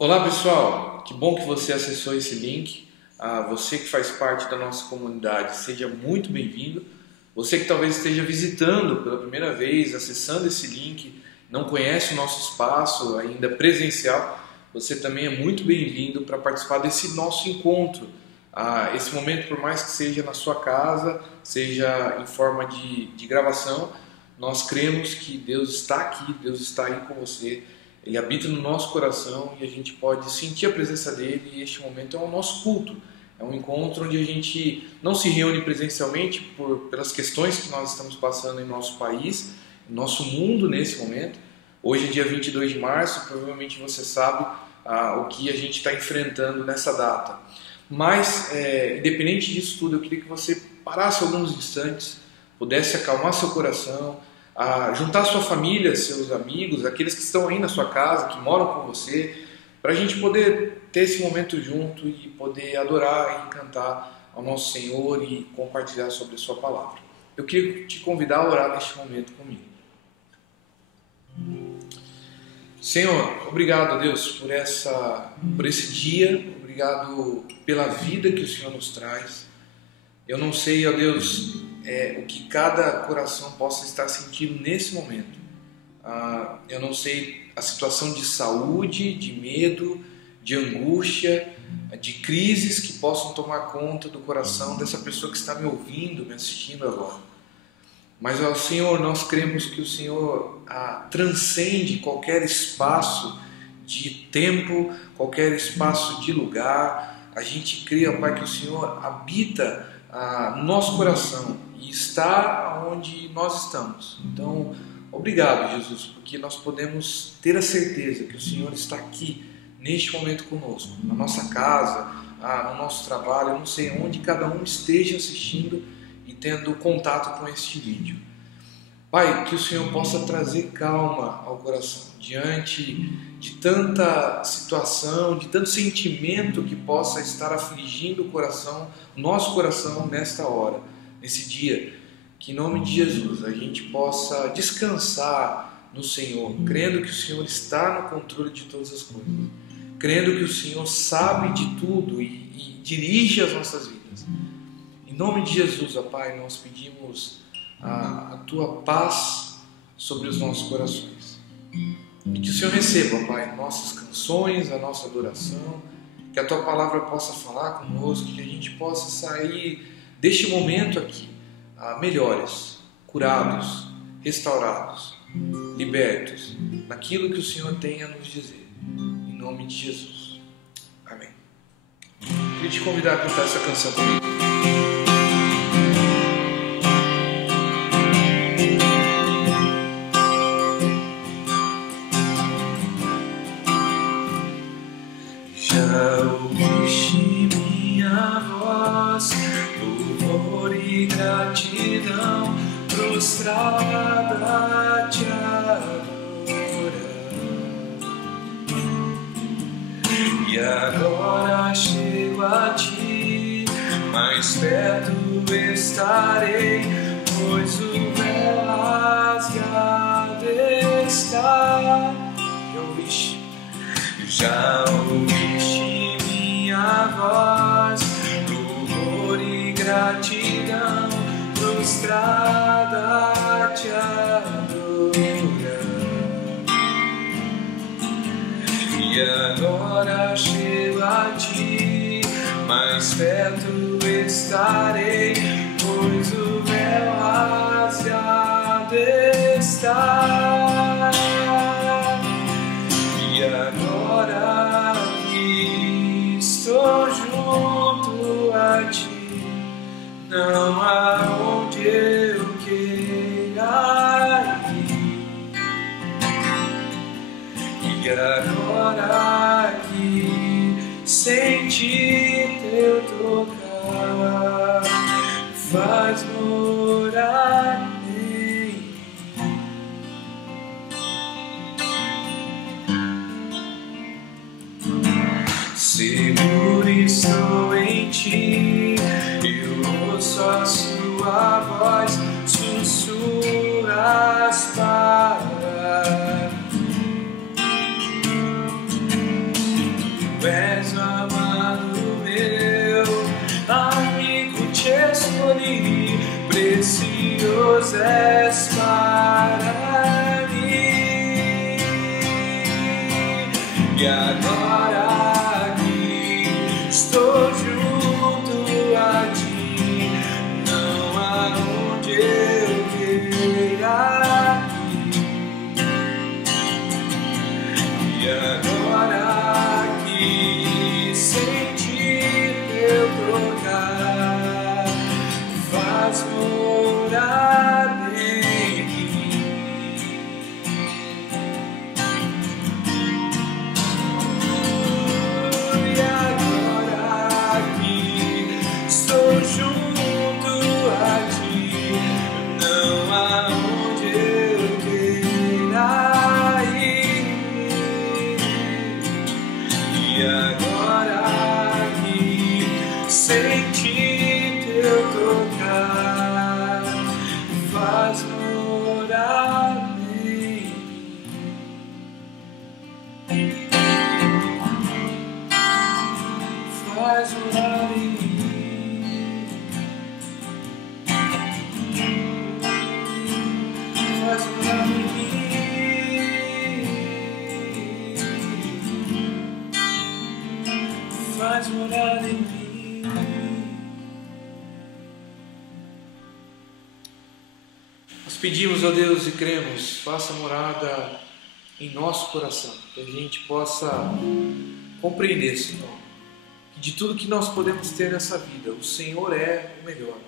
Olá pessoal, que bom que você acessou esse link. Você que faz parte da nossa comunidade, seja muito bem-vindo. Você que talvez esteja visitando pela primeira vez, acessando esse link, não conhece o nosso espaço ainda presencial, você também é muito bem-vindo para participar desse nosso encontro. Esse momento, por mais que seja na sua casa, seja em forma de gravação, nós cremos que Deus está aqui, Deus está aí com você. Ele habita no nosso coração e a gente pode sentir a presença dele, e este momento é o nosso culto. É um encontro onde a gente não se reúne presencialmente pelas questões que nós estamos passando em nosso país, em nosso mundo nesse momento. Hoje é dia 22 de março, provavelmente você sabe o que a gente está enfrentando nessa data. Mas, independente disso tudo, eu queria que você parasse alguns instantes, pudesse acalmar seu coração, juntar sua família, seus amigos, aqueles que estão aí na sua casa, que moram com você, para a gente poder ter esse momento junto e poder adorar e cantar ao nosso Senhor e compartilhar sobre a sua palavra. Eu queria te convidar a orar neste momento comigo. Senhor, obrigado, Deus, por esse dia, obrigado pela vida que o Senhor nos traz. Eu não sei, ó Deus, o que cada coração possa estar sentindo nesse momento. Eu não sei a situação de saúde, de medo, de angústia, de crises que possam tomar conta do coração dessa pessoa que está me ouvindo, me assistindo agora. Mas, ó Senhor, nós cremos que o Senhor transcende qualquer espaço de tempo, qualquer espaço de lugar. A gente crê, ó Pai, que o Senhor habita no nosso coração e está onde nós estamos. Então, obrigado, Jesus, porque nós podemos ter a certeza que o Senhor está aqui neste momento conosco, na nossa casa, no nosso trabalho. Eu não sei onde cada um esteja assistindo e tendo contato com este vídeo. Pai, que o Senhor possa trazer calma ao coração diante de tanta situação, de tanto sentimento que possa estar afligindo o coração, nosso coração nesta hora, nesse dia. Que em nome de Jesus a gente possa descansar no Senhor, crendo que o Senhor está no controle de todas as coisas, crendo que o Senhor sabe de tudo e dirige as nossas vidas. Em nome de Jesus, ó Pai, nós pedimos a Tua paz sobre os nossos corações. E que o Senhor receba, Pai, nossas canções, a nossa adoração, que a Tua palavra possa falar conosco, que a gente possa sair deste momento aqui melhores, curados, restaurados, libertos, naquilo que o Senhor tem a nos dizer. Em nome de Jesus. Amém. Queria te convidar a cantar essa canção comigo. Já ouviste minha voz, louvor e gratidão, prostrada te adorar. E agora chego a ti, mais perto estarei, pois o véu rasgado está. Já ouviste minha voz, louvor e gratidão, prostrada te adorar. E agora chego a ti, mais perto estarei, pois o véu rasgado está. E agora que estou junto a ti, não há onde eu queira ir. E agora que senti teu tocar, faz morar em mim. Seguro estou em ti, eu ouço a sua voz, sussurras para mim. E agora que estou junto a ti, não há onde eu queira ir. E agora que senti teu tocar, faz morar em mim. E agora que estou junto a ti, não há onde eu queira ir. E agora que senti teu tocar, faz morar em mim. Faz morar em mim. Faz morar em mim. Faz morar em mim. Nós pedimos a Deus e cremos, faça morada em nosso coração, que a gente possa compreender, Senhor, que de tudo que nós podemos ter nessa vida, o Senhor é o melhor.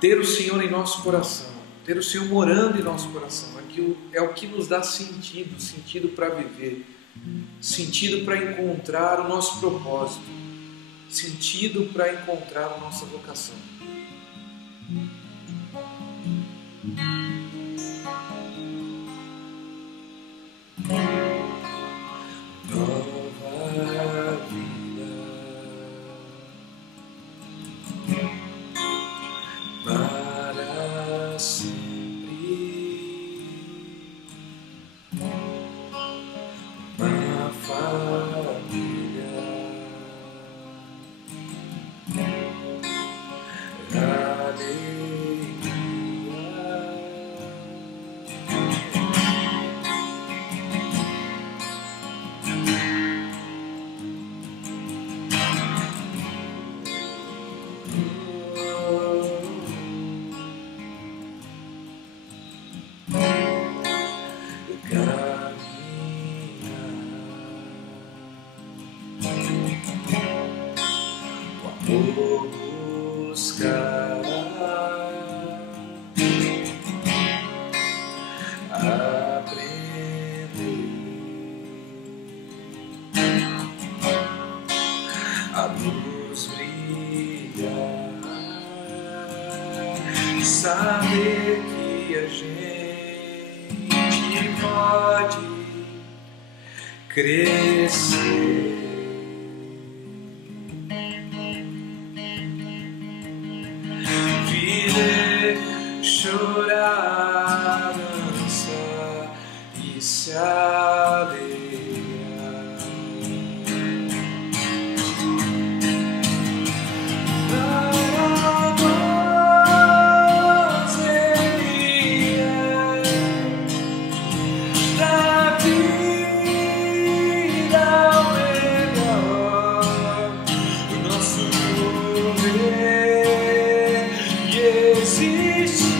Ter o Senhor em nosso coração, ter o Senhor morando em nosso coração, é o que nos dá sentido, sentido para viver, sentido para encontrar o nosso propósito, sentido para encontrar a nossa vocação. Nova vida para sempre, uma família, vou buscar aprender a luz brilhar, saber que a gente pode crescer. Chorar, dançar e se alegrar. Para nós Ele é da vida o melhor, o nosso mover e existir.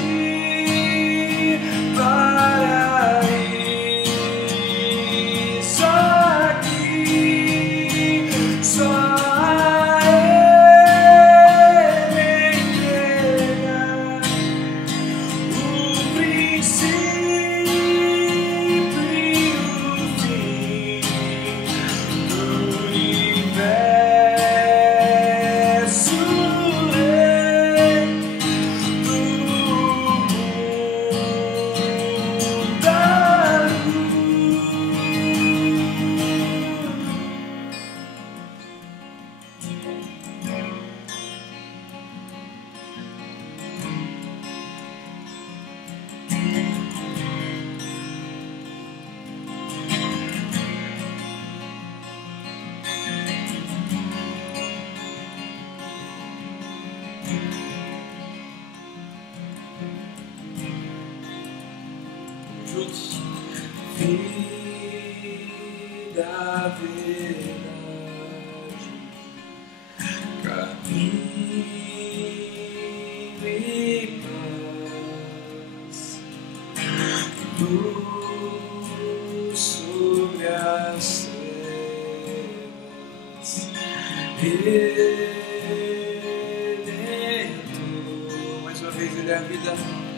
Juntos. Vida da verdade, caminho e paz, luz sobre as trevas, Redentor. Mais uma vez, Ele é a vida, verdade,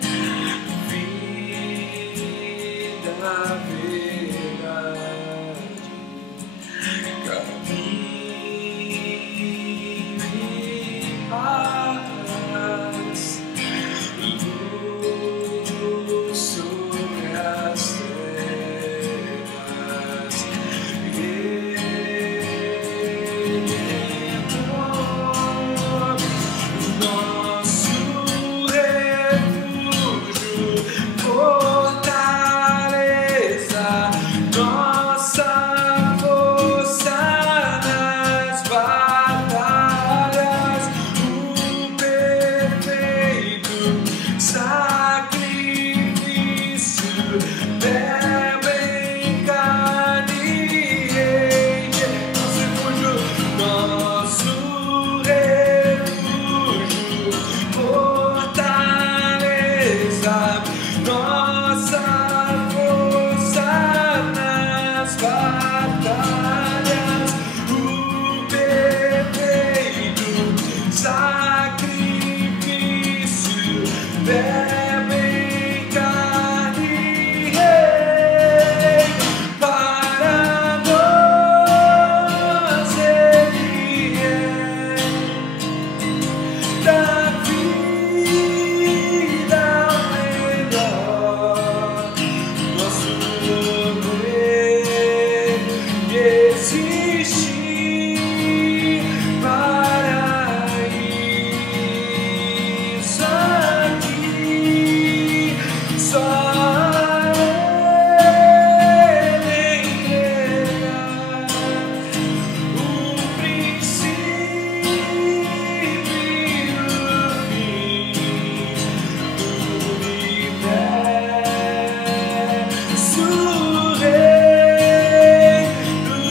caminho e paz, luz sobre as trevas, Redentor, nosso refúgio, fortaleza, nossa força nas batalhas, o perfeito sacrifício, verbo em carne e em nosso refúgio, fortaleza, nossa força nas batalhas, o perfeito sacrifício, verbo em carne e rei, para nós Ele é da vida o melhor, nosso poder existir para isso aqui, só Ele entregar o princípio e o fim do universo, Rei do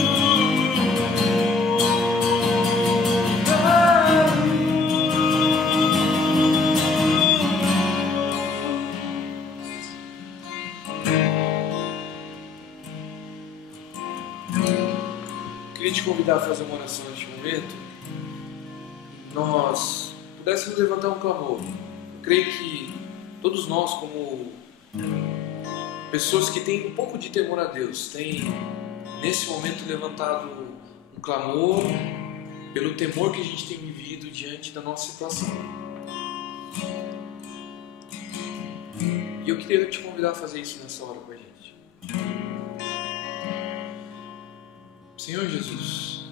Queria te convidar a fazer uma oração neste momento. Nós pudéssemos levantar um clamor. Eu creio que todos nós, como pessoas que têm um pouco de temor a Deus, têm nesse momento levantado um clamor pelo temor que a gente tem vivido diante da nossa situação. E eu queria te convidar a fazer isso nessa hora com a gente. Senhor Jesus,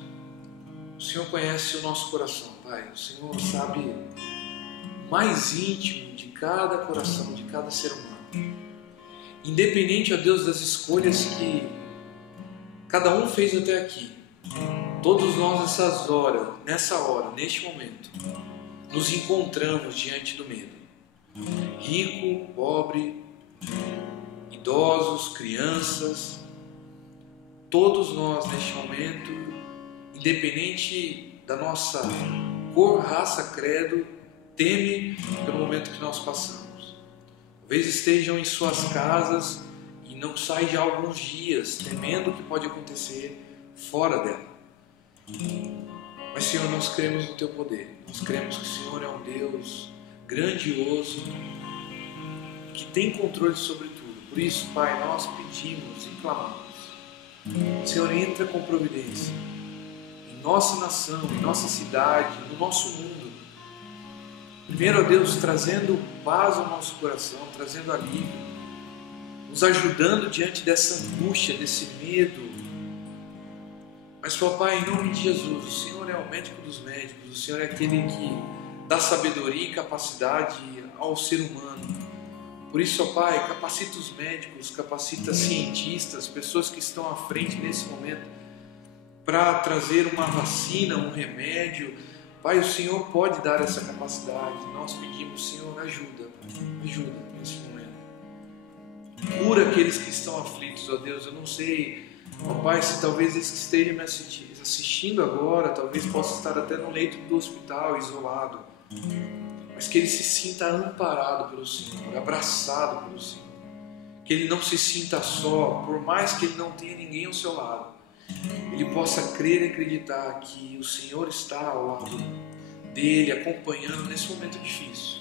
o Senhor conhece o nosso coração, Pai. O Senhor sabe o mais íntimo de cada coração, de cada ser humano. Independente, ó Deus, das escolhas que cada um fez até aqui, todos nós nessa hora, neste momento, nos encontramos diante do medo. Rico, pobre, idosos, crianças, todos nós neste momento, independente da nossa cor, raça, credo, teme pelo momento que nós passamos. Talvez estejam em suas casas e não saem de alguns dias, temendo o que pode acontecer fora dela. Mas, Senhor, nós cremos no Teu poder. Nós cremos que o Senhor é um Deus grandioso, que tem controle sobre tudo. Por isso, Pai, nós pedimos e clamamos. Senhor, entra com providência em nossa nação, em nossa cidade, no nosso mundo. Primeiro, ó Deus, trazendo paz ao nosso coração, trazendo alívio, nos ajudando diante dessa angústia, desse medo. Mas, ó Pai, em nome de Jesus, o Senhor é o médico dos médicos, o Senhor é aquele que dá sabedoria e capacidade ao ser humano. Por isso, ó Pai, capacita os médicos, capacita cientistas, pessoas que estão à frente nesse momento para trazer uma vacina, um remédio. Pai, o Senhor pode dar essa capacidade. Nós pedimos, Senhor, ajuda, Pai, ajuda nesse momento. Cura aqueles que estão aflitos, ó Deus. Eu não sei, ó Pai, se talvez eles que estejam me assistindo agora, talvez possa estar até no leito do hospital, isolado, mas que ele se sinta amparado pelo Senhor, abraçado pelo Senhor, que ele não se sinta só, por mais que ele não tenha ninguém ao seu lado, ele possa crer e acreditar que o Senhor está ao lado dele, acompanhando nesse momento difícil.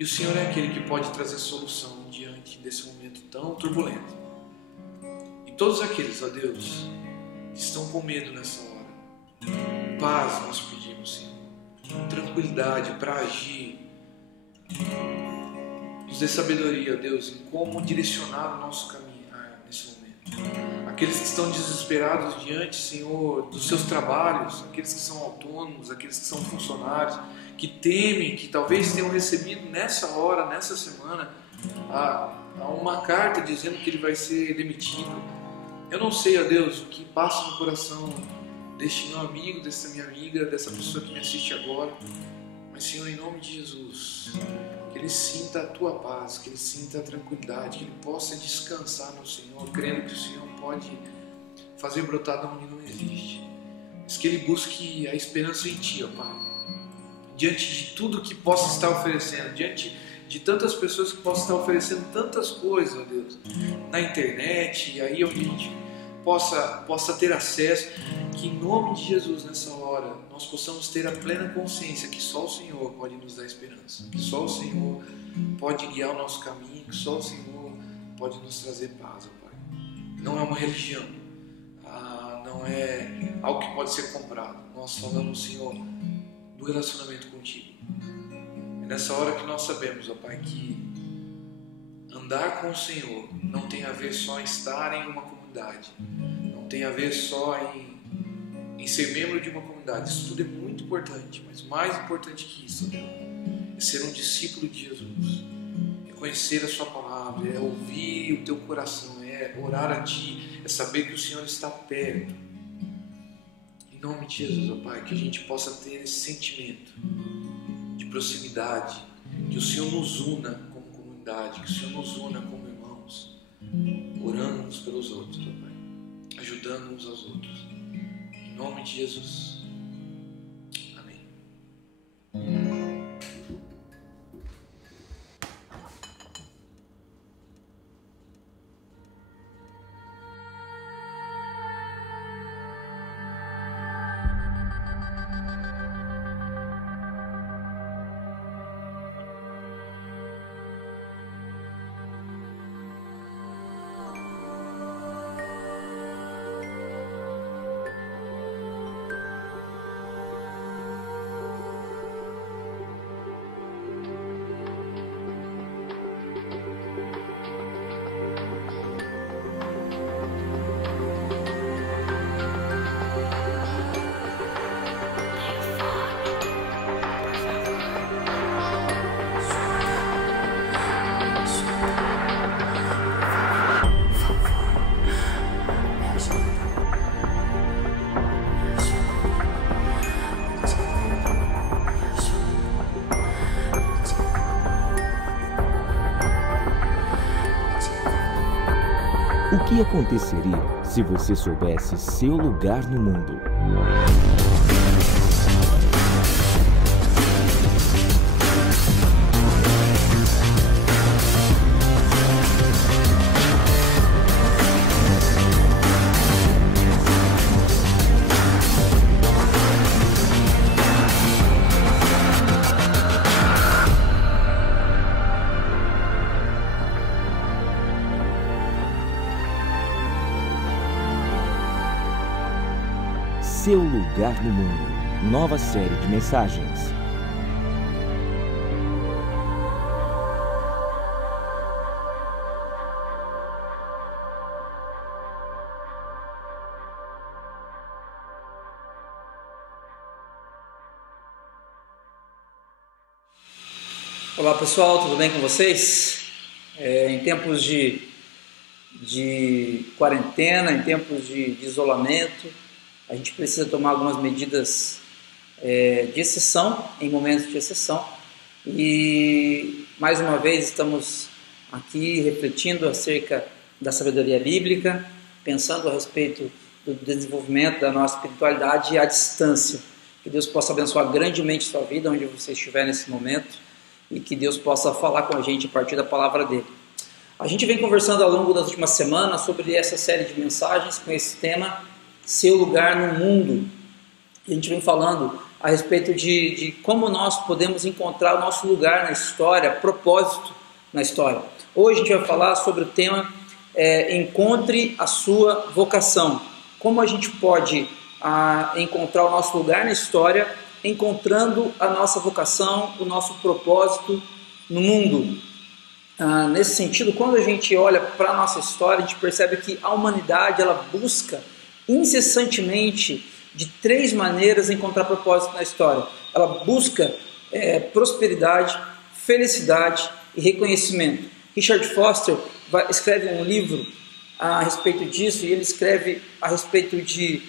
E o Senhor é aquele que pode trazer solução diante desse momento tão turbulento. E todos aqueles, ó Deus, que estão com medo nessa hora, paz nós pedimos, Senhor, tranquilidade para agir. Nos dê sabedoria, ó Deus, em como direcionar o nosso caminho nesse momento. Aqueles que estão desesperados diante, Senhor, dos seus trabalhos, aqueles que são autônomos, aqueles que são funcionários, que temem, que talvez tenham recebido nessa hora, nessa semana, uma carta dizendo que ele vai ser demitido. Eu não sei, ó Deus, o que passa no coração deste meu amigo, dessa minha amiga, dessa pessoa que me assiste agora, mas, Senhor, em nome de Jesus, que ele sinta a Tua paz, que ele sinta a tranquilidade, que ele possa descansar no Senhor, crendo que o Senhor pode fazer brotar de onde não existe, mas que ele busque a esperança em Ti, ó Pai, diante de tudo que possa estar oferecendo, diante de tantas pessoas que possam estar oferecendo tantas coisas, ó Deus, na internet, e aí onde a gente possa ter acesso, que em nome de Jesus nessa hora nós possamos ter a plena consciência que só o Senhor pode nos dar esperança, que só o Senhor pode guiar o nosso caminho, que só o Senhor pode nos trazer paz, ó Pai. Não é uma religião, não é algo que pode ser comprado. Nós falamos, Senhor, do relacionamento contigo. É nessa hora que nós sabemos, ó Pai, que andar com o Senhor não tem a ver só em estar em uma comunidade, não tem a ver só em ser membro de uma comunidade. Isso tudo é muito importante, mas mais importante que isso, ó Deus, é ser um discípulo de Jesus, é conhecer a Sua palavra, é ouvir o Teu coração, é orar a Ti, é saber que o Senhor está perto. Em nome de Jesus, ó Pai, que a gente possa ter esse sentimento de proximidade, que o Senhor nos una como comunidade, que o Senhor nos una como irmãos, orando uns pelos outros, ó Pai, ajudando uns aos outros. Em nome de Jesus. Amém. O que aconteceria se você soubesse seu lugar no mundo? Seu lugar no mundo. Nova série de mensagens. Olá pessoal, tudo bem com vocês? Em tempos de quarentena, em tempos de isolamento, a gente precisa tomar algumas medidas de exceção, em momentos de exceção, e mais uma vez estamos aqui refletindo acerca da sabedoria bíblica, pensando a respeito do desenvolvimento da nossa espiritualidade à distância. Que Deus possa abençoar grandemente sua vida, onde você estiver nesse momento, e que Deus possa falar com a gente a partir da palavra dele. A gente vem conversando ao longo das últimas semanas sobre essa série de mensagens com esse tema, seu lugar no mundo. E a gente vem falando a respeito de como nós podemos encontrar o nosso lugar na história, propósito na história. Hoje a gente vai falar sobre o tema encontre a sua vocação. Como a gente pode encontrar o nosso lugar na história, encontrando a nossa vocação, o nosso propósito no mundo. Nesse sentido, quando a gente olha para a nossa história, a gente percebe que a humanidade ela busca incessantemente de 3 maneiras encontrar propósito na história. Ela busca prosperidade, felicidade e reconhecimento. Richard Foster escreve um livro a respeito disso, e ele escreve a respeito de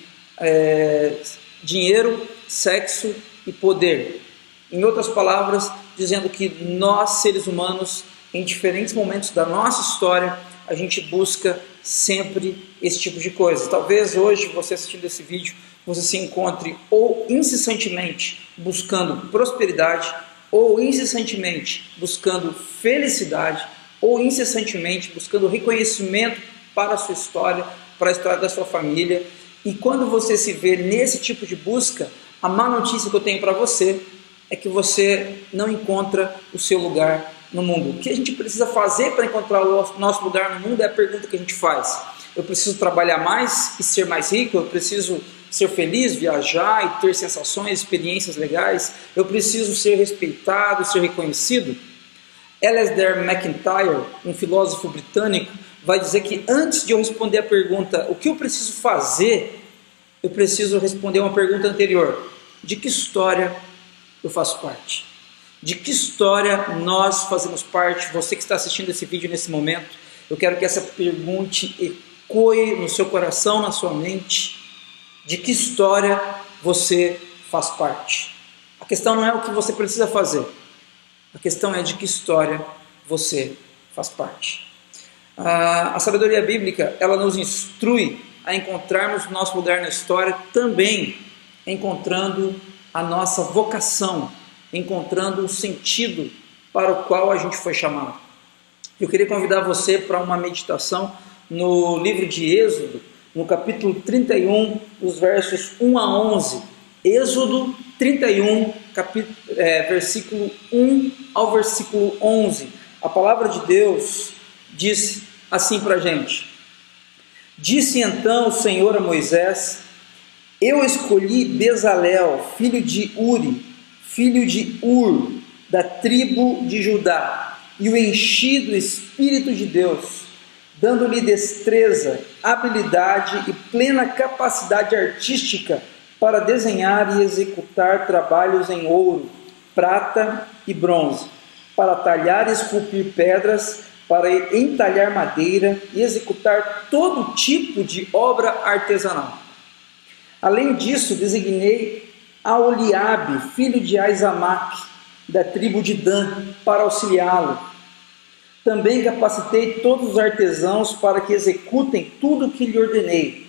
dinheiro, sexo e poder. Em outras palavras, dizendo que nós, seres humanos, em diferentes momentos da nossa história, a gente busca sempre esse tipo de coisa. Talvez hoje, você assistindo esse vídeo, você se encontre ou incessantemente buscando prosperidade, ou incessantemente buscando felicidade, ou incessantemente buscando reconhecimento para a sua história, para a história da sua família. E quando você se vê nesse tipo de busca, a má notícia que eu tenho para você é que você não encontra o seu lugar no mundo. O que a gente precisa fazer para encontrar o nosso lugar no mundo é a pergunta que a gente faz. Eu preciso trabalhar mais e ser mais rico? Eu preciso ser feliz, viajar e ter sensações, experiências legais? Eu preciso ser respeitado, ser reconhecido? Alasdair MacIntyre, um filósofo britânico, vai dizer que antes de eu responder a pergunta o que eu preciso fazer, eu preciso responder uma pergunta anterior: de que história eu faço parte? De que história nós fazemos parte? Você que está assistindo esse vídeo nesse momento, eu quero que essa pergunta ecoe no seu coração, na sua mente. De que história você faz parte? A questão não é o que você precisa fazer, a questão é de que história você faz parte. A sabedoria bíblica, ela nos instrui a encontrarmos o nosso lugar na história, também encontrando a nossa vocação, encontrando o sentido para o qual a gente foi chamado. Eu queria convidar você para uma meditação no livro de Êxodo, no capítulo 31, os versos 1 a 11. Êxodo 31, versículo 1 ao versículo 11. A palavra de Deus diz assim para a gente: Disse então o Senhor a Moisés: Eu escolhi Bezalel, filho de Uri, filho de Ur, da tribo de Judá, e o enchi do Espírito de Deus, dando-lhe destreza, habilidade e plena capacidade artística para desenhar e executar trabalhos em ouro, prata e bronze, para talhar e esculpir pedras, para entalhar madeira e executar todo tipo de obra artesanal. Além disso, designei Aholiabe, filho de Aizamaque, da tribo de Dan, para auxiliá-lo. Também capacitei todos os artesãos para que executem tudo o que lhe ordenei: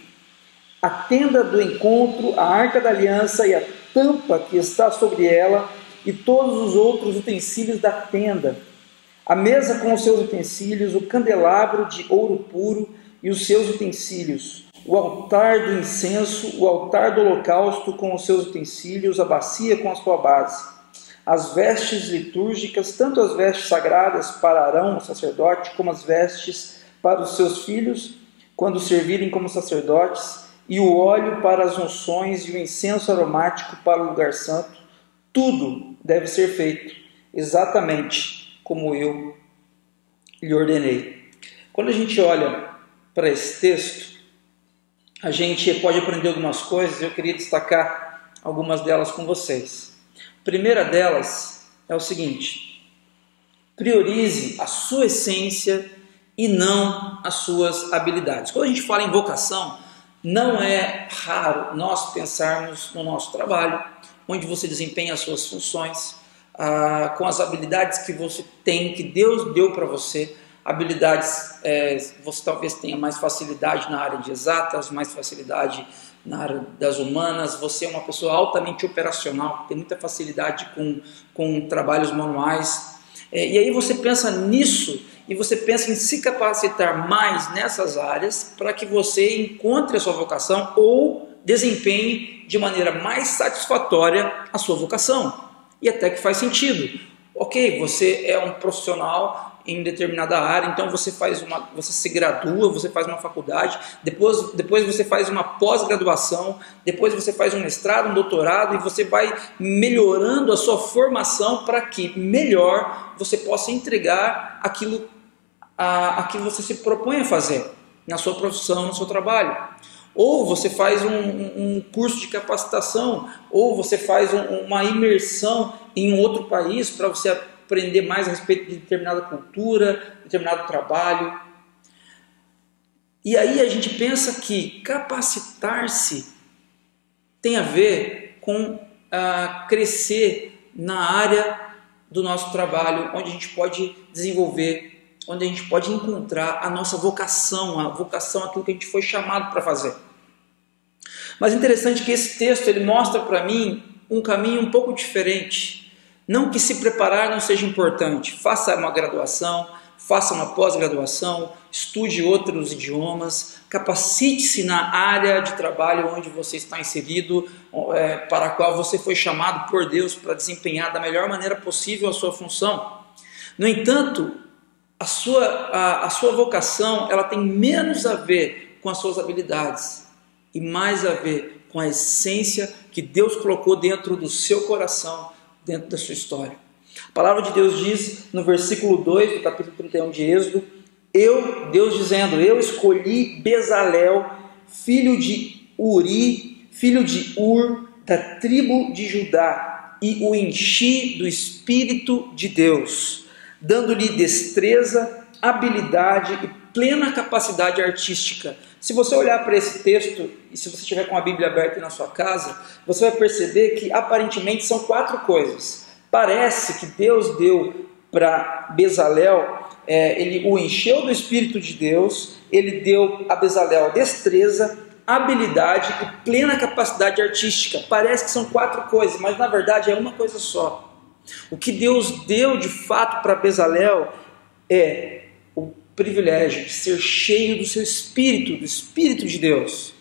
a tenda do encontro, a arca da aliança e a tampa que está sobre ela, e todos os outros utensílios da tenda, a mesa com os seus utensílios, o candelabro de ouro puro e os seus utensílios, o altar do incenso, o altar do holocausto com os seus utensílios, a bacia com a sua base, as vestes litúrgicas, tanto as vestes sagradas para Arão, o sacerdote, como as vestes para os seus filhos, quando servirem como sacerdotes, e o óleo para as unções e o incenso aromático para o lugar santo. Tudo deve ser feito exatamente como eu lhe ordenei. Quando a gente olha para esse texto, a gente pode aprender algumas coisas. Eu queria destacar algumas delas com vocês. A primeira delas é o seguinte: priorize a sua essência e não as suas habilidades. Quando a gente fala em vocação, não é raro nós pensarmos no nosso trabalho, onde você desempenha as suas funções, com as habilidades que você tem, que Deus deu para você, habilidades, você talvez tenha mais facilidade na área de exatas, mais facilidade na área das humanas, você é uma pessoa altamente operacional, tem muita facilidade com trabalhos manuais, e aí você pensa nisso e você pensa em se capacitar mais nessas áreas para que você encontre a sua vocação ou desempenhe de maneira mais satisfatória a sua vocação. E até que faz sentido. Ok, você é um profissional em determinada área, então você se gradua, você faz uma faculdade, depois você faz uma pós-graduação, depois você faz um mestrado, um doutorado, e você vai melhorando a sua formação para que melhor você possa entregar aquilo a que você se propõe a fazer na sua profissão, no seu trabalho. Ou você faz um curso de capacitação, ou você faz uma imersão em um outro país para você aprender mais a respeito de determinada cultura, determinado trabalho. E aí a gente pensa que capacitar-se tem a ver com crescer na área do nosso trabalho, onde a gente pode desenvolver, onde a gente pode encontrar a nossa vocação, aquilo que a gente foi chamado para fazer. Mas é interessante que esse texto ele mostra para mim um caminho um pouco diferente. Não que se preparar não seja importante, faça uma graduação, faça uma pós-graduação, estude outros idiomas, capacite-se na área de trabalho onde você está inserido, para a qual você foi chamado por Deus para desempenhar da melhor maneira possível a sua função. No entanto, a sua vocação ela tem menos a ver com as suas habilidades e mais a ver com a essência que Deus colocou dentro do seu coração, dentro da sua história. A palavra de Deus diz no versículo 2 do capítulo 31 de Êxodo, Deus dizendo, eu escolhi Bezalel, filho de Uri, filho de Ur, da tribo de Judá, e o enchi do Espírito de Deus, dando-lhe destreza, habilidade e plena capacidade artística. Se você olhar para esse texto, e se você estiver com a Bíblia aberta na sua casa, você vai perceber que aparentemente são 4 coisas. Parece que Deus deu para Bezalel, ele o encheu do Espírito de Deus, ele deu a Bezalel destreza, habilidade e plena capacidade artística. Parece que são 4 coisas, mas na verdade é uma coisa só. O que Deus deu de fato para Bezalel é o privilégio de ser cheio do seu Espírito, do Espírito de Deus.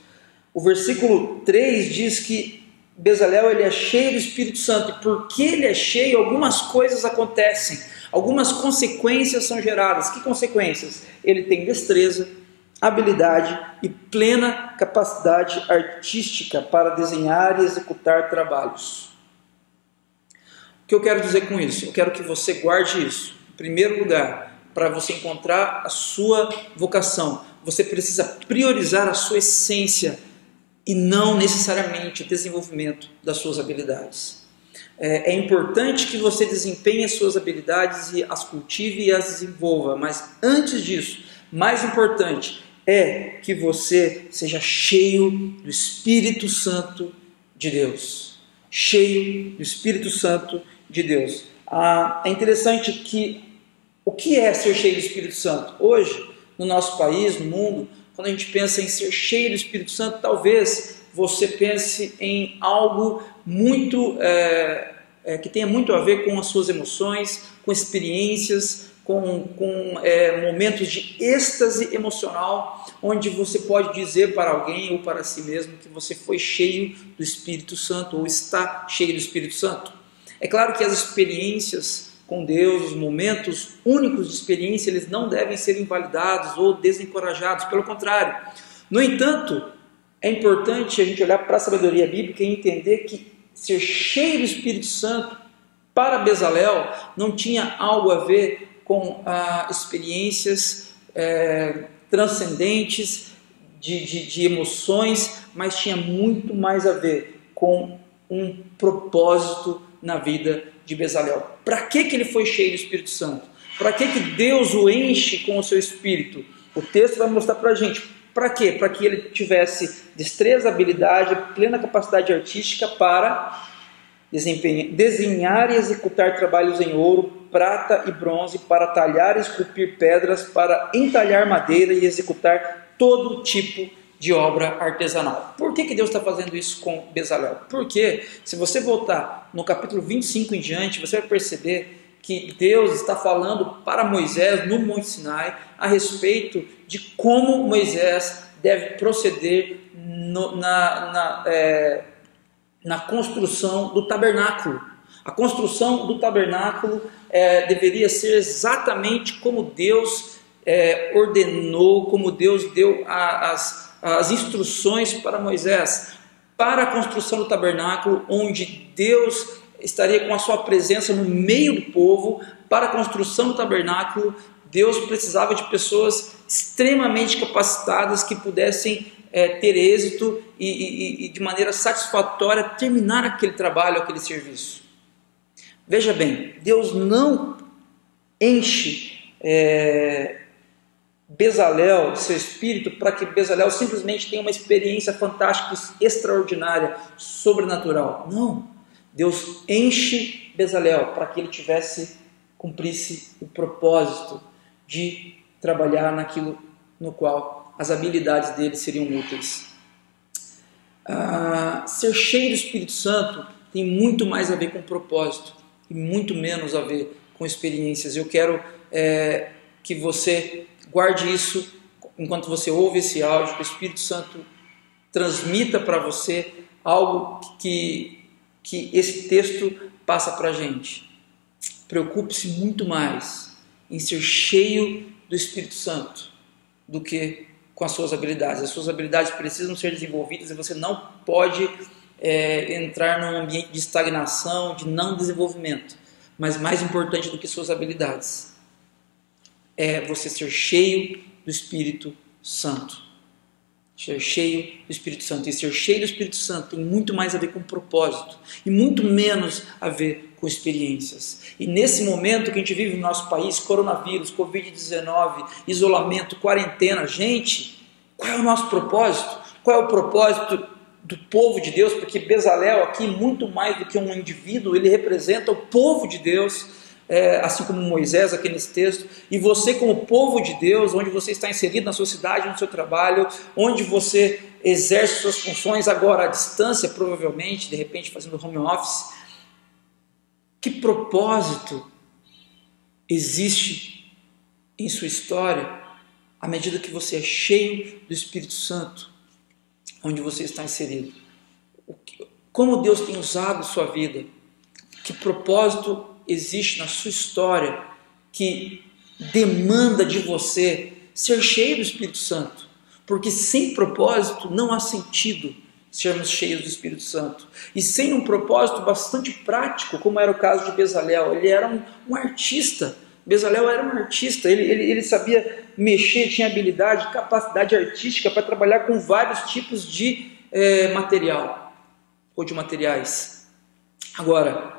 O versículo 3 diz que Bezalel ele é cheio do Espírito Santo, e porque ele é cheio, algumas coisas acontecem, algumas consequências são geradas. Que consequências? Ele tem destreza, habilidade e plena capacidade artística para desenhar e executar trabalhos. O que eu quero dizer com isso? Eu quero que você guarde isso. Em primeiro lugar, para você encontrar a sua vocação, você precisa priorizar a sua essência e não necessariamente o desenvolvimento das suas habilidades. É importante que você desempenhe as suas habilidades e as cultive e as desenvolva, mas antes disso, mais importante é que você seja cheio do Espírito Santo de Deus. Cheio do Espírito Santo de Deus. É interessante que o que é ser cheio do Espírito Santo? Hoje, no nosso país, no mundo, quando a gente pensa em ser cheio do Espírito Santo, talvez você pense em algo muito que tenha muito a ver com as suas emoções, com experiências, com momentos de êxtase emocional, onde você pode dizer para alguém ou para si mesmo que você foi cheio do Espírito Santo ou está cheio do Espírito Santo. É claro que as experiências com Deus, os momentos únicos de experiência, eles não devem ser invalidados ou desencorajados, pelo contrário. No entanto, é importante a gente olhar para a sabedoria bíblica e entender que ser cheio do Espírito Santo para Bezalel não tinha algo a ver com experiências transcendentes de emoções, mas tinha muito mais a ver com um propósito na vida de Bezalel. Para que ele foi cheio do Espírito Santo? Para que Deus o enche com o seu Espírito? O texto vai mostrar para a gente. Para quê? Para que ele tivesse destreza, habilidade, plena capacidade artística para desenhar e executar trabalhos em ouro, prata e bronze para talhar e esculpir pedras, para entalhar madeira e executar todo tipo de obra artesanal. Por que Deus está fazendo isso com Bezalel? Porque, se você voltar no capítulo 25 em diante, você vai perceber que Deus está falando para Moisés no Monte Sinai a respeito de como Moisés deve proceder na construção do tabernáculo. A construção do tabernáculo deveria ser exatamente como Deus ordenou, como Deus deu as instruções para Moisés, para a construção do tabernáculo, onde Deus estaria com a sua presença no meio do povo. Para a construção do tabernáculo, Deus precisava de pessoas extremamente capacitadas que pudessem ter êxito e de maneira satisfatória terminar aquele trabalho, aquele serviço. Veja bem, Deus não enche Bezalel, seu espírito, para que Bezalel simplesmente tenha uma experiência fantástica, extraordinária, sobrenatural. Não. Deus enche Bezalel para que ele cumprisse o propósito de trabalhar naquilo no qual as habilidades dele seriam úteis. Ser cheio do Espírito Santo tem muito mais a ver com propósito e muito menos a ver com experiências. Eu quero que você guarde isso enquanto você ouve esse áudio, que o Espírito Santo transmita para você algo que esse texto passa para a gente. Preocupe-se muito mais em ser cheio do Espírito Santo do que com as suas habilidades. As suas habilidades precisam ser desenvolvidas e você não pode entrar num ambiente de estagnação, de não desenvolvimento. Mas mais importante do que suas habilidades é você ser cheio do Espírito Santo. Ser cheio do Espírito Santo. E ser cheio do Espírito Santo tem muito mais a ver com propósito e muito menos a ver com experiências. E nesse momento que a gente vive no nosso país, coronavírus, Covid-19, isolamento, quarentena, gente, qual é o nosso propósito? Qual é o propósito do povo de Deus? Porque Bezalel aqui, muito mais do que um indivíduo, ele representa o povo de Deus, assim como Moisés aqui nesse texto. E você, como povo de Deus, onde você está inserido na sua cidade, no seu trabalho, onde você exerce suas funções agora à distância, provavelmente, de repente fazendo home office, que propósito existe em sua história à medida que você é cheio do Espírito Santo, onde você está inserido? Como Deus tem usado sua vida? Que propósito existe na sua história que demanda de você ser cheio do Espírito Santo? Porque sem propósito não há sentido sermos cheios do Espírito Santo. E sem um propósito bastante prático, como era o caso de Bezalel. Ele era um artista. Bezalel era um artista. Ele sabia mexer, tinha habilidade, capacidade artística para trabalhar com vários tipos de material ou de materiais. Agora,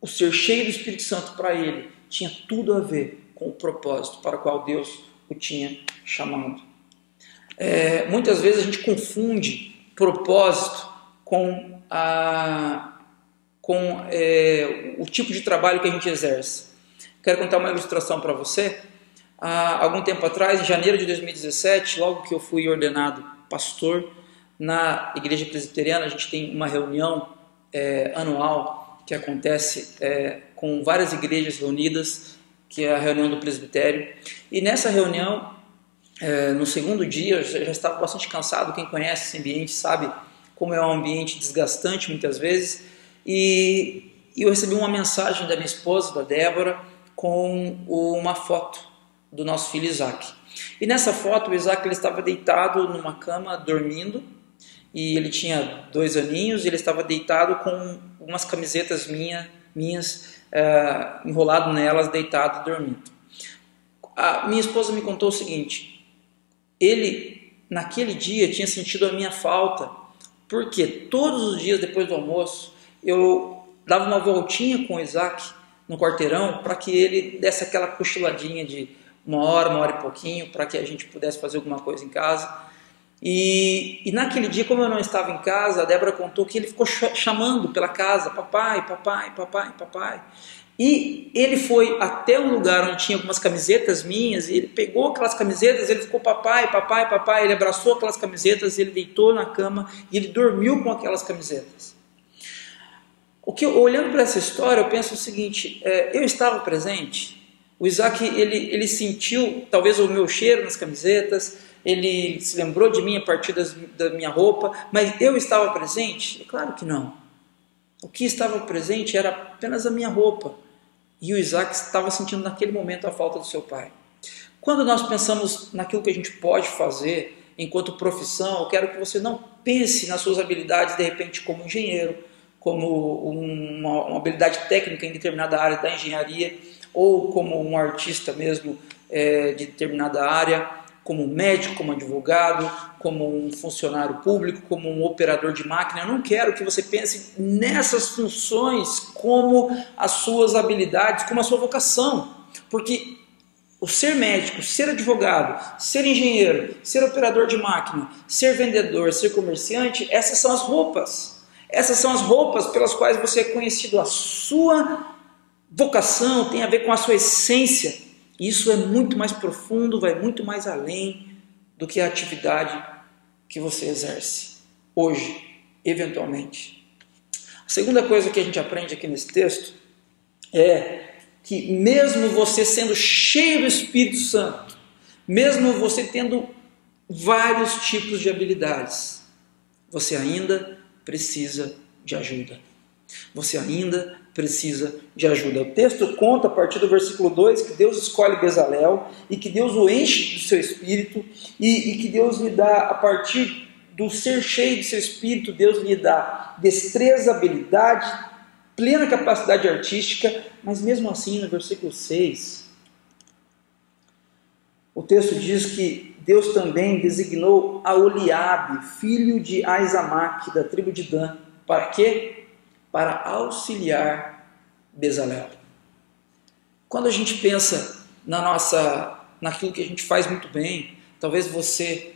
o ser cheio do Espírito Santo para ele tinha tudo a ver com o propósito para o qual Deus o tinha chamado. Muitas vezes a gente confunde propósito com o tipo de trabalho que a gente exerce. Quero contar uma ilustração para você. Há algum tempo atrás, em janeiro de 2017, logo que eu fui ordenado pastor, na igreja presbiteriana a gente tem uma reunião anual que acontece com várias igrejas reunidas, que é a reunião do presbitério. E nessa reunião, no segundo dia, eu já estava bastante cansado. Quem conhece esse ambiente sabe como é um ambiente desgastante muitas vezes. E eu recebi uma mensagem da minha esposa, da Débora, com uma foto do nosso filho Isaac. E nessa foto o Isaac ele estava deitado numa cama dormindo, e ele tinha 2 aninhos, e ele estava deitado com umas camisetas minhas enrolado nelas, deitado dormindo. A minha esposa me contou o seguinte: ele naquele dia tinha sentido a minha falta, porque todos os dias depois do almoço eu dava uma voltinha com o Isaac no quarteirão para que ele desse aquela cochiladinha de 1 hora e pouquinho, para que a gente pudesse fazer alguma coisa em casa. E naquele dia, como eu não estava em casa, a Débora contou que ele ficou chamando pela casa: papai, papai, papai, papai. E ele foi até um lugar onde tinha algumas camisetas minhas, e ele pegou aquelas camisetas, ele ficou papai, papai, papai, ele abraçou aquelas camisetas, ele deitou na cama e ele dormiu com aquelas camisetas. Olhando para essa história, eu penso o seguinte, eu estava presente, o Isaac, ele sentiu talvez o meu cheiro nas camisetas, ele se lembrou de mim a partir da minha roupa, mas eu estava presente? É claro que não. O que estava presente era apenas a minha roupa. E o Isaac estava sentindo naquele momento a falta do seu pai. Quando nós pensamos naquilo que a gente pode fazer enquanto profissão, eu quero que você não pense nas suas habilidades de repente como engenheiro, como uma habilidade técnica em determinada área da engenharia, ou como um artista mesmo de determinada área, como um médico, como um advogado, como um funcionário público, como um operador de máquina. Eu não quero que você pense nessas funções como as suas habilidades, como a sua vocação, porque o ser médico, ser advogado, ser engenheiro, ser operador de máquina, ser vendedor, ser comerciante, essas são as roupas. Essas são as roupas pelas quais você é conhecido. A sua vocação tem a ver com a sua essência. Isso é muito mais profundo, vai muito mais além do que a atividade que você exerce hoje, eventualmente. A segunda coisa que a gente aprende aqui nesse texto é que mesmo você sendo cheio do Espírito Santo, mesmo você tendo vários tipos de habilidades, você ainda precisa de ajuda. Você ainda precisa de ajuda. O texto conta a partir do versículo 2 que Deus escolhe Bezalel e que Deus o enche do seu espírito e que Deus lhe dá, a partir do ser cheio de seu espírito, Deus lhe dá destreza, habilidade, plena capacidade artística, mas mesmo assim no versículo 6 o texto diz que Deus também designou a Oliabe, filho de Aizamaque, da tribo de Dan, para quê? Para auxiliar Bezalel. Quando a gente pensa naquilo que a gente faz muito bem, talvez você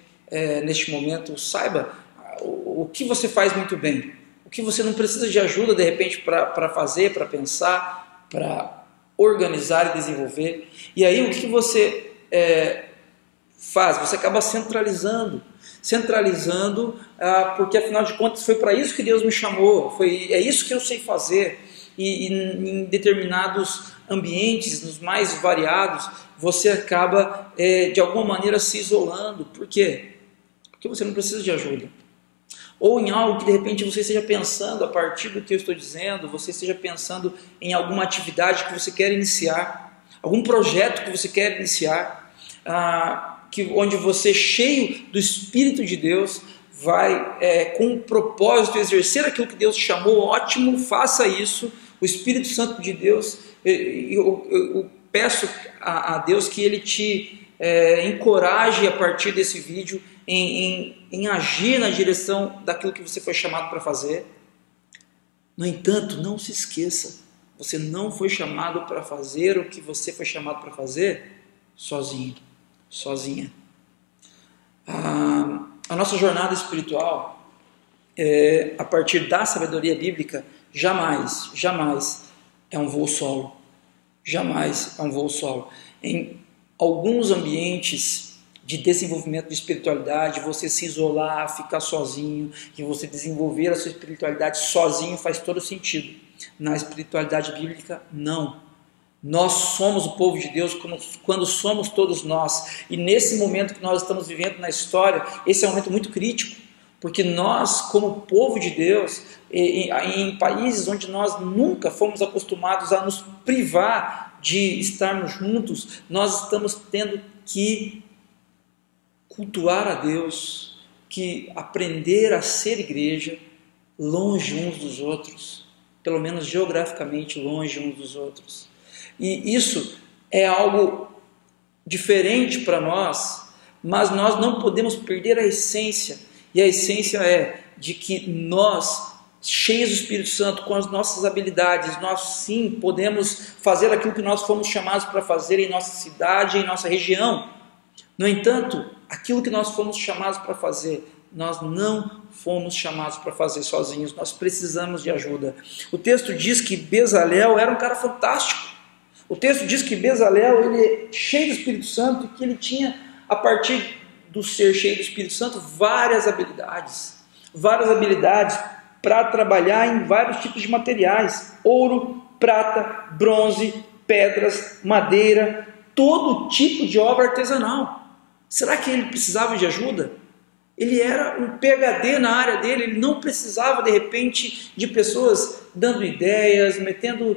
neste momento saiba o que você faz muito bem, o que você não precisa de ajuda de repente para fazer, para pensar, para organizar e desenvolver. E aí o que você faz? Você acaba centralizando, porque afinal de contas foi para isso que Deus me chamou, é isso que eu sei fazer. E em determinados ambientes, nos mais variados, você acaba de alguma maneira se isolando. Por quê? Porque você não precisa de ajuda. Ou em algo que de repente você esteja pensando a partir do que eu estou dizendo, você esteja pensando em alguma atividade que você quer iniciar, algum projeto que você quer iniciar, onde você, cheio do Espírito de Deus, vai com o propósito de exercer aquilo que Deus te chamou. Ótimo, faça isso. O Espírito Santo de Deus, eu peço a Deus que Ele te encoraje a partir desse vídeo em agir na direção daquilo que você foi chamado para fazer. No entanto, não se esqueça, você não foi chamado para fazer o que você foi chamado para fazer sozinho, sozinha. A nossa jornada espiritual, a partir da sabedoria bíblica, jamais é um voo solo. Jamais é um voo solo. Em alguns ambientes de desenvolvimento de espiritualidade, você se isolar, ficar sozinho, e você desenvolver a sua espiritualidade sozinho faz todo sentido. Na espiritualidade bíblica, não. Nós somos o povo de Deus quando somos todos nós. E nesse momento que nós estamos vivendo na história, esse é um momento muito crítico, porque nós, como povo de Deus, em países onde nós nunca fomos acostumados a nos privar de estarmos juntos, nós estamos tendo que cultuar a Deus, que aprender a ser igreja longe uns dos outros, pelo menos geograficamente longe uns dos outros. E isso é algo diferente para nós, mas nós não podemos perder a essência. E a essência é de que nós, cheios do Espírito Santo, com as nossas habilidades, nós sim podemos fazer aquilo que nós fomos chamados para fazer em nossa cidade, em nossa região. No entanto, aquilo que nós fomos chamados para fazer nós não fomos chamados para fazer sozinhos, nós precisamos de ajuda. O texto diz que Bezalel era um cara fantástico. O texto diz que Bezalel, ele é cheio do Espírito Santo e que ele tinha, a partir do ser cheio do Espírito Santo, várias habilidades para trabalhar em vários tipos de materiais: ouro, prata, bronze, pedras, madeira, todo tipo de obra artesanal. Será que ele precisava de ajuda? Ele era um PhD na área dele, ele não precisava de repente de pessoas dando ideias, metendo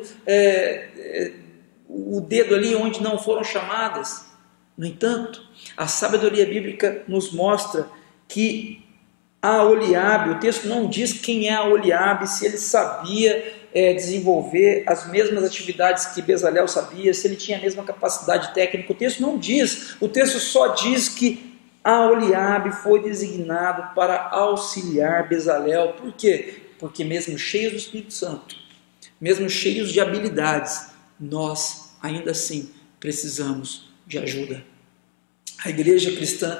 o dedo ali onde não foram chamadas. No entanto, a sabedoria bíblica nos mostra que a Oliabe, o texto não diz quem é a Oliabe, se ele sabia desenvolver as mesmas atividades que Bezalel sabia, se ele tinha a mesma capacidade técnica. O texto não diz, o texto só diz que a Oliabe foi designado para auxiliar Bezalel. Por quê? Porque mesmo cheios do Espírito Santo, mesmo cheios de habilidades, nós ainda assim precisamos de ajuda. A igreja cristã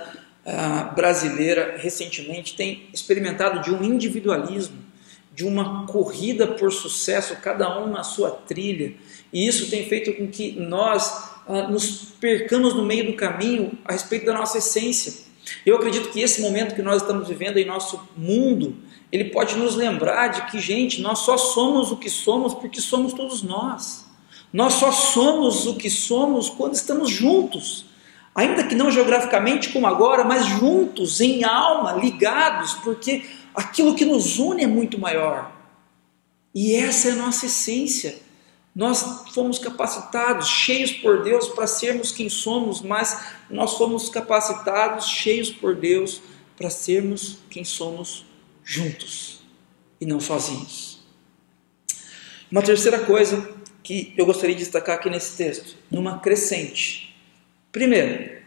brasileira recentemente tem experimentado de um individualismo, de uma corrida por sucesso, cada um na sua trilha, e isso tem feito com que nós nos percamos no meio do caminho a respeito da nossa essência. Eu acredito que esse momento que nós estamos vivendo em nosso mundo, ele pode nos lembrar de que, gente, nós só somos o que somos porque somos todos nós. Nós só somos o que somos quando estamos juntos, ainda que não geograficamente como agora, mas juntos, em alma, ligados, porque aquilo que nos une é muito maior. E essa é a nossa essência. Nós fomos capacitados, cheios por Deus para sermos quem somos, mas nós fomos capacitados, cheios por Deus para sermos quem somos juntos e não sozinhos. Uma terceira coisa que eu gostaria de destacar aqui nesse texto, numa crescente. Primeiro,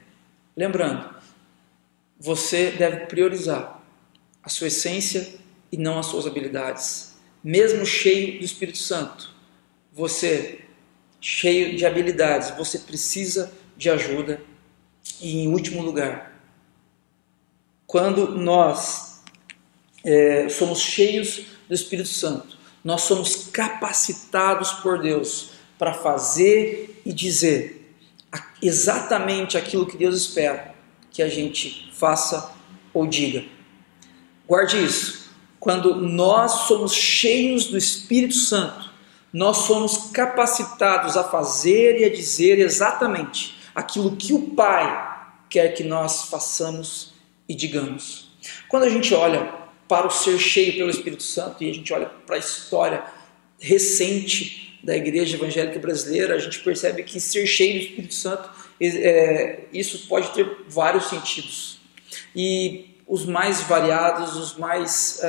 lembrando, você deve priorizar a sua essência e não as suas habilidades. Mesmo cheio do Espírito Santo, você, cheio de habilidades, você precisa de ajuda. E em último lugar, quando nós somos cheios do Espírito Santo, nós somos capacitados por Deus para fazer e dizer exatamente aquilo que Deus espera que a gente faça ou diga. Guarde isso. Quando nós somos cheios do Espírito Santo, nós somos capacitados a fazer e a dizer exatamente aquilo que o Pai quer que nós façamos e digamos. Quando a gente olha para o ser cheio pelo Espírito Santo e a gente olha para a história recente da Igreja Evangélica Brasileira, a gente percebe que ser cheio do Espírito Santo, isso pode ter vários sentidos. E os mais variados, os mais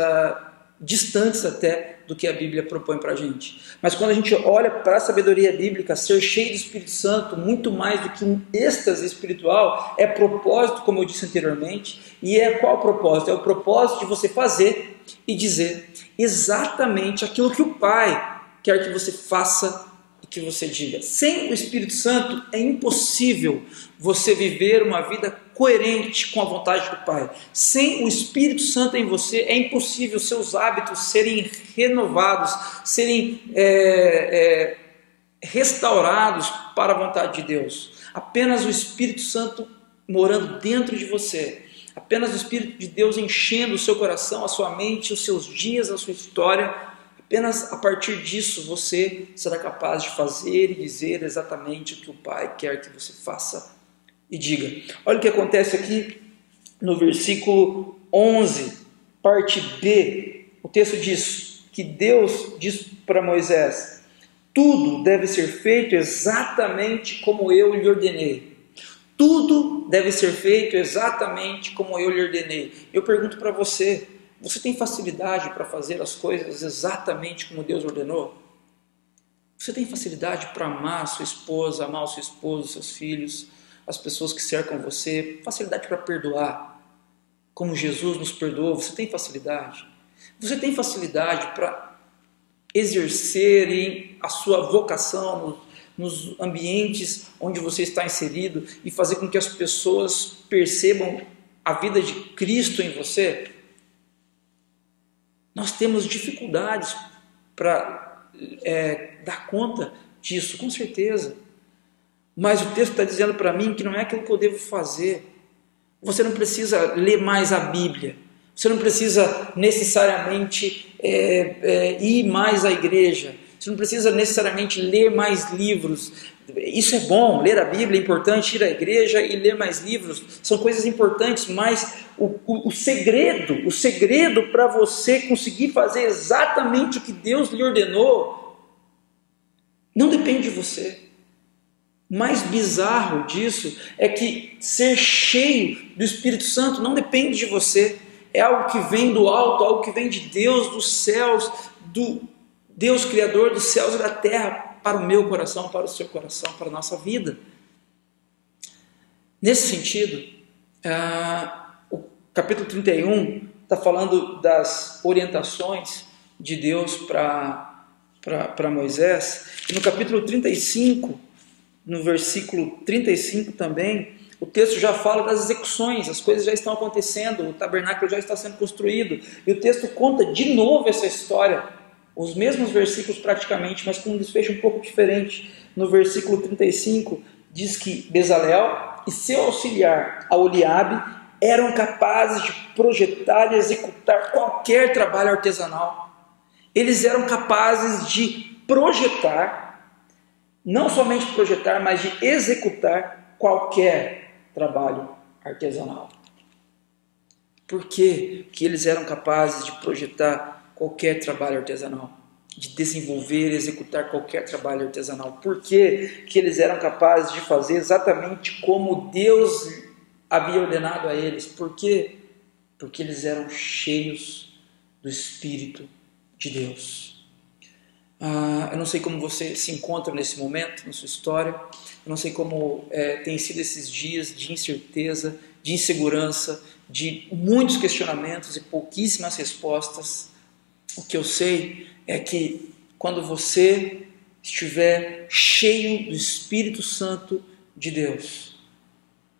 distantes até do que a Bíblia propõe para a gente. Mas quando a gente olha para a sabedoria bíblica, ser cheio do Espírito Santo, muito mais do que um êxtase espiritual, é propósito, como eu disse anteriormente. E qual o propósito? É o propósito de você fazer e dizer exatamente aquilo que o Pai quer que você faça e que você diga. Sem o Espírito Santo é impossível você viver uma vida coerente com a vontade do Pai. Sem o Espírito Santo em você é impossível seus hábitos serem renovados, serem restaurados para a vontade de Deus. Apenas o Espírito Santo morando dentro de você, apenas o Espírito de Deus enchendo o seu coração, a sua mente, os seus dias, a sua história, apenas a partir disso você será capaz de fazer e dizer exatamente o que o Pai quer que você faça e diga. Olha o que acontece aqui no versículo 11, parte B. O texto diz que Deus diz para Moisés: tudo deve ser feito exatamente como eu lhe ordenei. Tudo deve ser feito exatamente como eu lhe ordenei. Eu pergunto para você, você tem facilidade para fazer as coisas exatamente como Deus ordenou? Você tem facilidade para amar a sua esposa, amar o seu esposo, seus filhos, as pessoas que cercam você, facilidade para perdoar, como Jesus nos perdoou? Você tem facilidade? Você tem facilidade para exercer a sua vocação nos ambientes onde você está inserido e fazer com que as pessoas percebam a vida de Cristo em você, nós temos dificuldades para dar conta disso, com certeza. Mas o texto está dizendo para mim que não é aquilo que eu devo fazer. Você não precisa ler mais a Bíblia. Você não precisa necessariamente ir mais à igreja. Você não precisa necessariamente ler mais livros. Isso é bom, ler a Bíblia é importante, ir à igreja e ler mais livros. São coisas importantes, mas o segredo para você conseguir fazer exatamente o que Deus lhe ordenou, não depende de você. O mais bizarro disso é que ser cheio do Espírito Santo não depende de você. É algo que vem do alto, algo que vem de Deus, dos céus, do Deus Criador dos céus e da terra, para o meu coração, para o seu coração, para a nossa vida. Nesse sentido, o capítulo 31 está falando das orientações de Deus para Moisés. E no capítulo 35, no versículo 35 também, o texto já fala das execuções, as coisas já estão acontecendo, o tabernáculo já está sendo construído. E o texto conta de novo essa história, os mesmos versículos praticamente, mas com um desfecho um pouco diferente. No versículo 35 diz que Bezalel e seu auxiliar Aholiabe eram capazes de projetar e executar qualquer trabalho artesanal. Eles eram capazes de projetar, não somente projetar, mas de executar qualquer trabalho artesanal. Por que eles eram capazes de projetar qualquer trabalho artesanal, de desenvolver e executar qualquer trabalho artesanal? Por que eles eram capazes de fazer exatamente como Deus havia ordenado a eles? Por quê? Porque eles eram cheios do Espírito de Deus. Eu não sei como você se encontra nesse momento, na sua história, eu não sei como tem sido esses dias de incerteza, de insegurança, de muitos questionamentos e pouquíssimas respostas. O que eu sei é que quando você estiver cheio do Espírito Santo de Deus,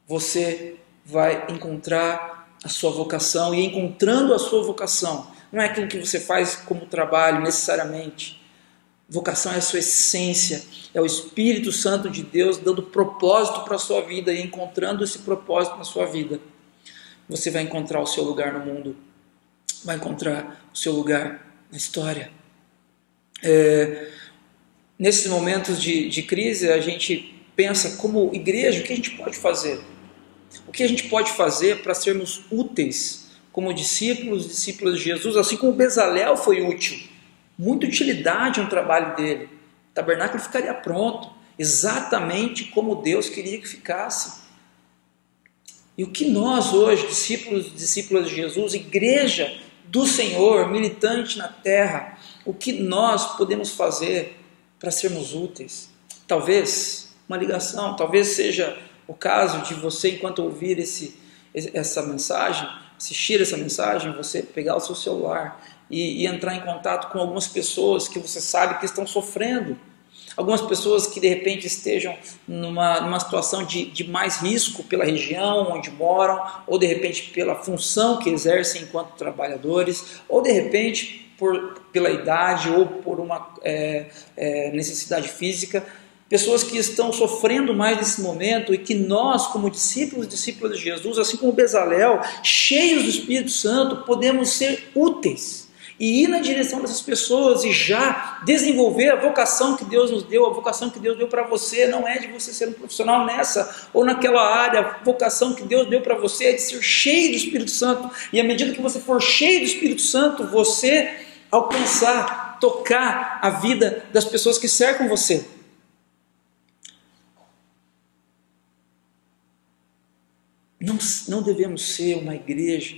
você vai encontrar a sua vocação, e encontrando a sua vocação, não é aquilo que você faz como trabalho necessariamente. Vocação é a sua essência, é o Espírito Santo de Deus dando propósito para a sua vida, e encontrando esse propósito na sua vida, você vai encontrar o seu lugar no mundo, vai encontrar o seu lugar na história. Nesses momentos de crise, a gente pensa como igreja, o que a gente pode fazer? O que a gente pode fazer para sermos úteis como discípulos de Jesus, assim como Bezalel foi útil? Muita utilidade no trabalho dele. O tabernáculo ficaria pronto, exatamente como Deus queria que ficasse. E o que nós hoje, discípulos de Jesus, igreja do Senhor, militante na terra, o que nós podemos fazer para sermos úteis? Talvez uma ligação, talvez seja o caso de você, enquanto ouvir essa mensagem, assistir essa mensagem, você pegar o seu celular e entrar em contato com algumas pessoas que você sabe que estão sofrendo, algumas pessoas que de repente estejam numa situação de mais risco pela região onde moram, ou de repente pela função que exercem enquanto trabalhadores, ou de repente pela idade ou por uma necessidade física, pessoas que estão sofrendo mais nesse momento, e que nós, como discípulos de Jesus, assim como Bezalel, cheios do Espírito Santo, podemos ser úteis e ir na direção dessas pessoas e já desenvolver a vocação que Deus nos deu. A vocação que Deus deu para você não é de você ser um profissional nessa ou naquela área. A vocação que Deus deu para você é de ser cheio do Espírito Santo, e à medida que você for cheio do Espírito Santo, você alcançar, tocar a vida das pessoas que cercam você. Não devemos ser uma igreja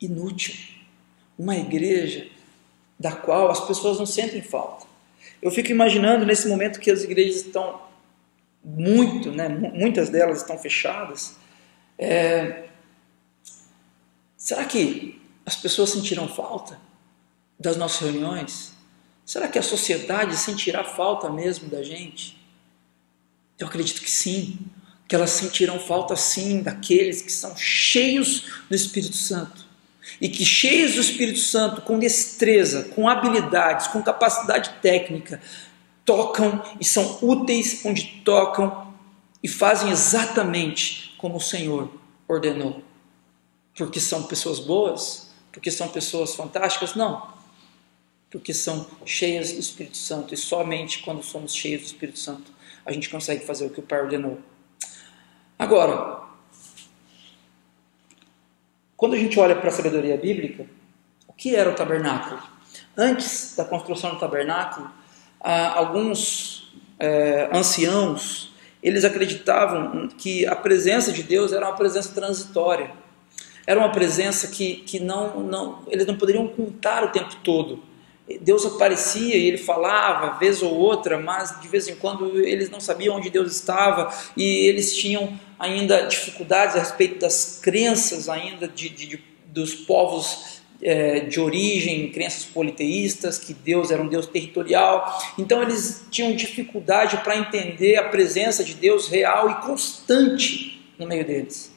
inútil, uma igreja da qual as pessoas não sentem falta. Eu fico imaginando nesse momento que as igrejas estão muitas delas estão fechadas. Será que as pessoas sentirão falta das nossas reuniões? Será que a sociedade sentirá falta mesmo da gente? Eu acredito que sim. que elas sentirão falta sim daqueles que são cheios do Espírito Santo. E que cheios do Espírito Santo, com destreza, com habilidades, com capacidade técnica, tocam e são úteis onde tocam e fazem exatamente como o Senhor ordenou. Porque são pessoas boas? Porque são pessoas fantásticas? Não. Porque são cheias do Espírito Santo. E somente quando somos cheios do Espírito Santo a gente consegue fazer o que o Pai ordenou. Agora, quando a gente olha para a sabedoria bíblica, o que era o tabernáculo? Antes da construção do tabernáculo, alguns anciãos, eles acreditavam que a presença de Deus era uma presença transitória. Era uma presença que eles não poderiam contar o tempo todo. Deus aparecia e ele falava, vez ou outra, mas de vez em quando eles não sabiam onde Deus estava e eles tinham ainda dificuldades a respeito das crenças ainda dos povos de origem, crenças politeístas, que Deus era um Deus territorial. Então eles tinham dificuldade para entender a presença de Deus real e constante no meio deles.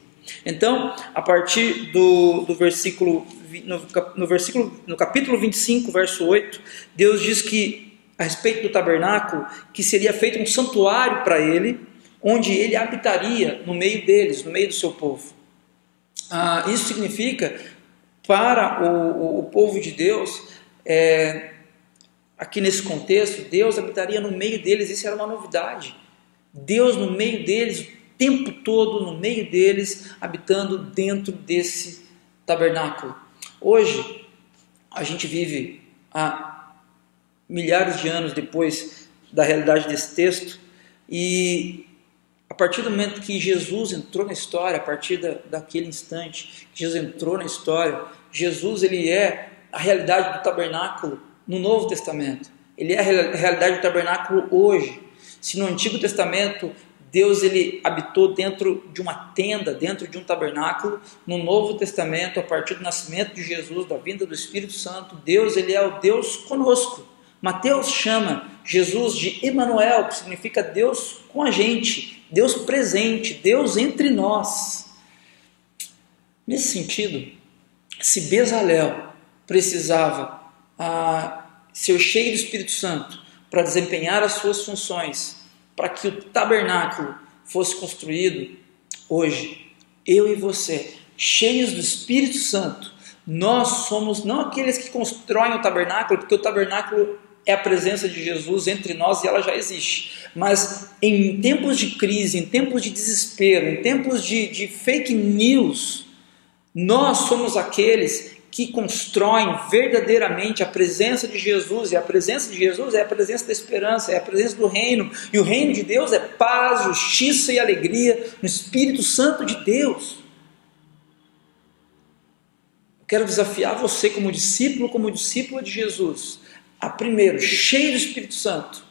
Então, a partir do versículo, no capítulo 25, verso 8, Deus diz que, a respeito do tabernáculo, que seria feito um santuário para ele, onde ele habitaria no meio deles, no meio do seu povo. Isso significa, para o povo de Deus, aqui nesse contexto, Deus habitaria no meio deles, isso era uma novidade. Deus no meio deles, tempo todo no meio deles, habitando dentro desse tabernáculo. Hoje, a gente vive há milhares de anos depois da realidade desse texto, e a partir do momento que Jesus entrou na história, a partir daquele instante que Jesus entrou na história, Jesus ele é a realidade do tabernáculo no Novo Testamento. Ele é a realidade do tabernáculo hoje. Se no Antigo Testamento Deus ele habitou dentro de uma tenda, dentro de um tabernáculo, no Novo Testamento, a partir do nascimento de Jesus, da vinda do Espírito Santo, Deus ele é o Deus conosco. Mateus chama Jesus de Emanuel, que significa Deus com a gente, Deus presente, Deus entre nós. Nesse sentido, se Bezalel precisava ser cheio do Espírito Santo para desempenhar as suas funções, para que o tabernáculo fosse construído, hoje, eu e você, cheios do Espírito Santo, nós somos não aqueles que constroem o tabernáculo, porque o tabernáculo é a presença de Jesus entre nós e ela já existe. Mas em tempos de crise, em tempos de desespero, em tempos de fake news, nós somos aqueles que constroem verdadeiramente a presença de Jesus, e a presença de Jesus é a presença da esperança, é a presença do reino, e o reino de Deus é paz, justiça e alegria no Espírito Santo de Deus. Eu quero desafiar você como discípula de Jesus, a primeiro, cheio do Espírito Santo,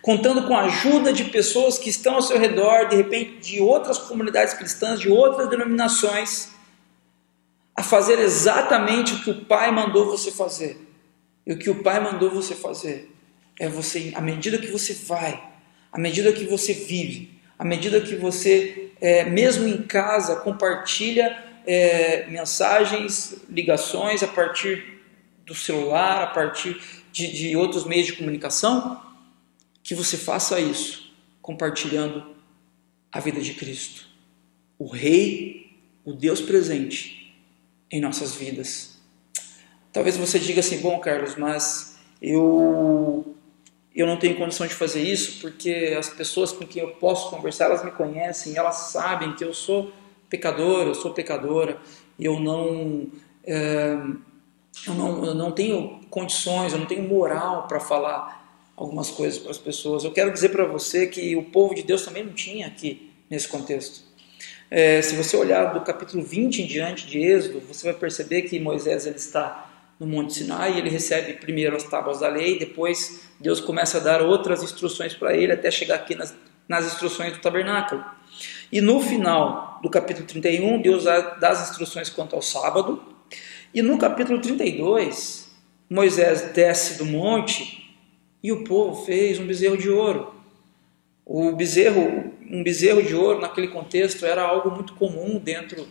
contando com a ajuda de pessoas que estão ao seu redor, de repente de outras comunidades cristãs, de outras denominações, a fazer exatamente o que o Pai mandou você fazer. E o que o Pai mandou você fazer é você, à medida que você vai, à medida que você vive, à medida que você, mesmo em casa, compartilha mensagens, ligações a partir do celular, a partir de outros meios de comunicação, que você faça isso, compartilhando a vida de Cristo, o Rei, o Deus presente em nossas vidas. Talvez você diga assim, bom, Carlos, mas eu não tenho condição de fazer isso porque as pessoas com quem eu posso conversar, elas me conhecem, elas sabem que eu sou pecador, eu sou pecadora, e eu não tenho condições, eu não tenho moral para falar algumas coisas para as pessoas. Eu quero dizer para você que o povo de Deus também não tinha aqui nesse contexto. Se você olhar do capítulo 20 em diante de Êxodo, você vai perceber que Moisés ele está no Monte Sinai e ele recebe primeiro as tábuas da lei, depois Deus começa a dar outras instruções para ele até chegar aqui nas instruções do tabernáculo. E no final do capítulo 31, Deus dá as instruções quanto ao sábado, e no capítulo 32, Moisés desce do monte e o povo fez um bezerro de ouro. Um bezerro de ouro naquele contexto era algo muito comum dentro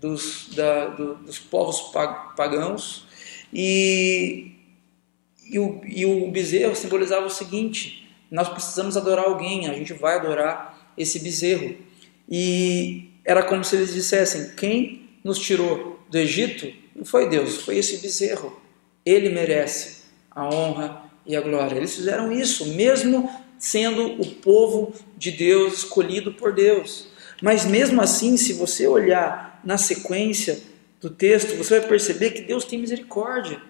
dos povos pagãos, e o bezerro simbolizava o seguinte: nós precisamos adorar alguém, a gente vai adorar esse bezerro. E era como se eles dissessem: quem nos tirou do Egito não foi Deus, foi esse bezerro. Ele merece a honra e a glória. Eles fizeram isso, mesmo sendo o povo de Deus, escolhido por Deus. Mas mesmo assim, se você olhar na sequência do texto, você vai perceber que Deus tem misericórdia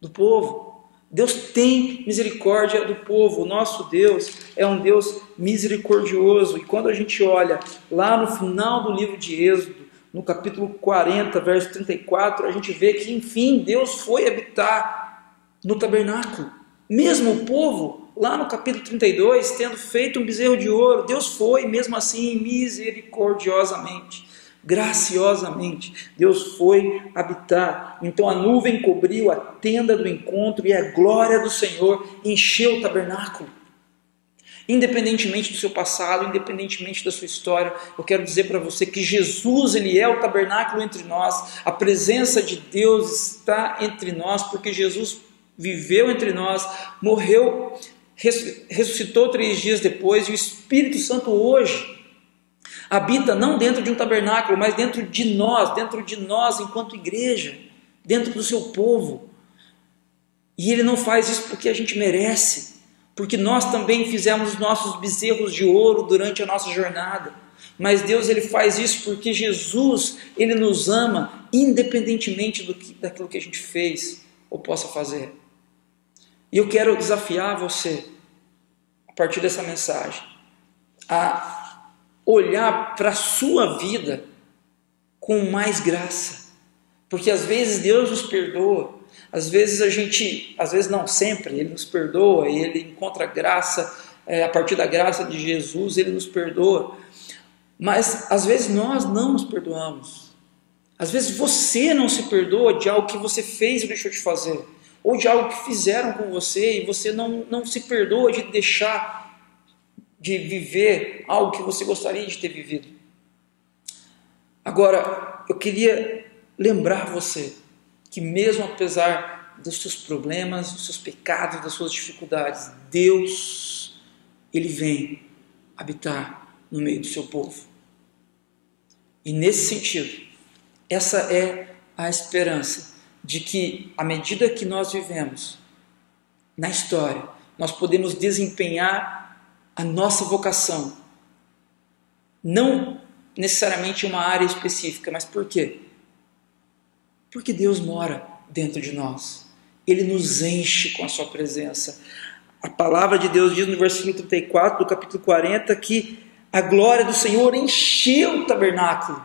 do povo. Deus tem misericórdia do povo. O nosso Deus é um Deus misericordioso. E quando a gente olha lá no final do livro de Êxodo, no capítulo 40, verso 34, a gente vê que, enfim, Deus foi habitar no tabernáculo. Mesmo o povo, lá no capítulo 32, tendo feito um bezerro de ouro, Deus foi, mesmo assim, misericordiosamente, graciosamente, Deus foi habitar. Então a nuvem cobriu a tenda do encontro e a glória do Senhor encheu o tabernáculo. Independentemente do seu passado, independentemente da sua história, eu quero dizer para você que Jesus, Ele é o tabernáculo entre nós. A presença de Deus está entre nós, porque Jesus viveu entre nós, morreu, ressuscitou 3 dias depois, e o Espírito Santo hoje habita não dentro de um tabernáculo, mas dentro de nós enquanto igreja, dentro do seu povo. E Ele não faz isso porque a gente merece, porque nós também fizemos os nossos bezerros de ouro durante a nossa jornada. Mas Deus, Ele faz isso porque Jesus, Ele nos ama independentemente daquilo que a gente fez ou possa fazer. E eu quero desafiar você, a partir dessa mensagem, a olhar para a sua vida com mais graça. Porque às vezes Deus nos perdoa, às vezes não sempre, Ele nos perdoa e Ele encontra graça, a partir da graça de Jesus, Ele nos perdoa. Mas às vezes nós não nos perdoamos. Às vezes você não se perdoa de algo que você fez e deixou de fazer, ou de algo que fizeram com você e você não se perdoa de deixar de viver algo que você gostaria de ter vivido. Agora, eu queria lembrar você que mesmo apesar dos seus problemas, dos seus pecados, das suas dificuldades, Deus, Ele vem habitar no meio do seu povo. E nesse sentido, essa é a esperança de que, à medida que nós vivemos na história, nós podemos desempenhar a nossa vocação, não necessariamente em uma área específica, mas por quê? Porque Deus mora dentro de nós, Ele nos enche com a sua presença. A palavra de Deus diz no versículo 34 do capítulo 40 que a glória do Senhor encheu o tabernáculo.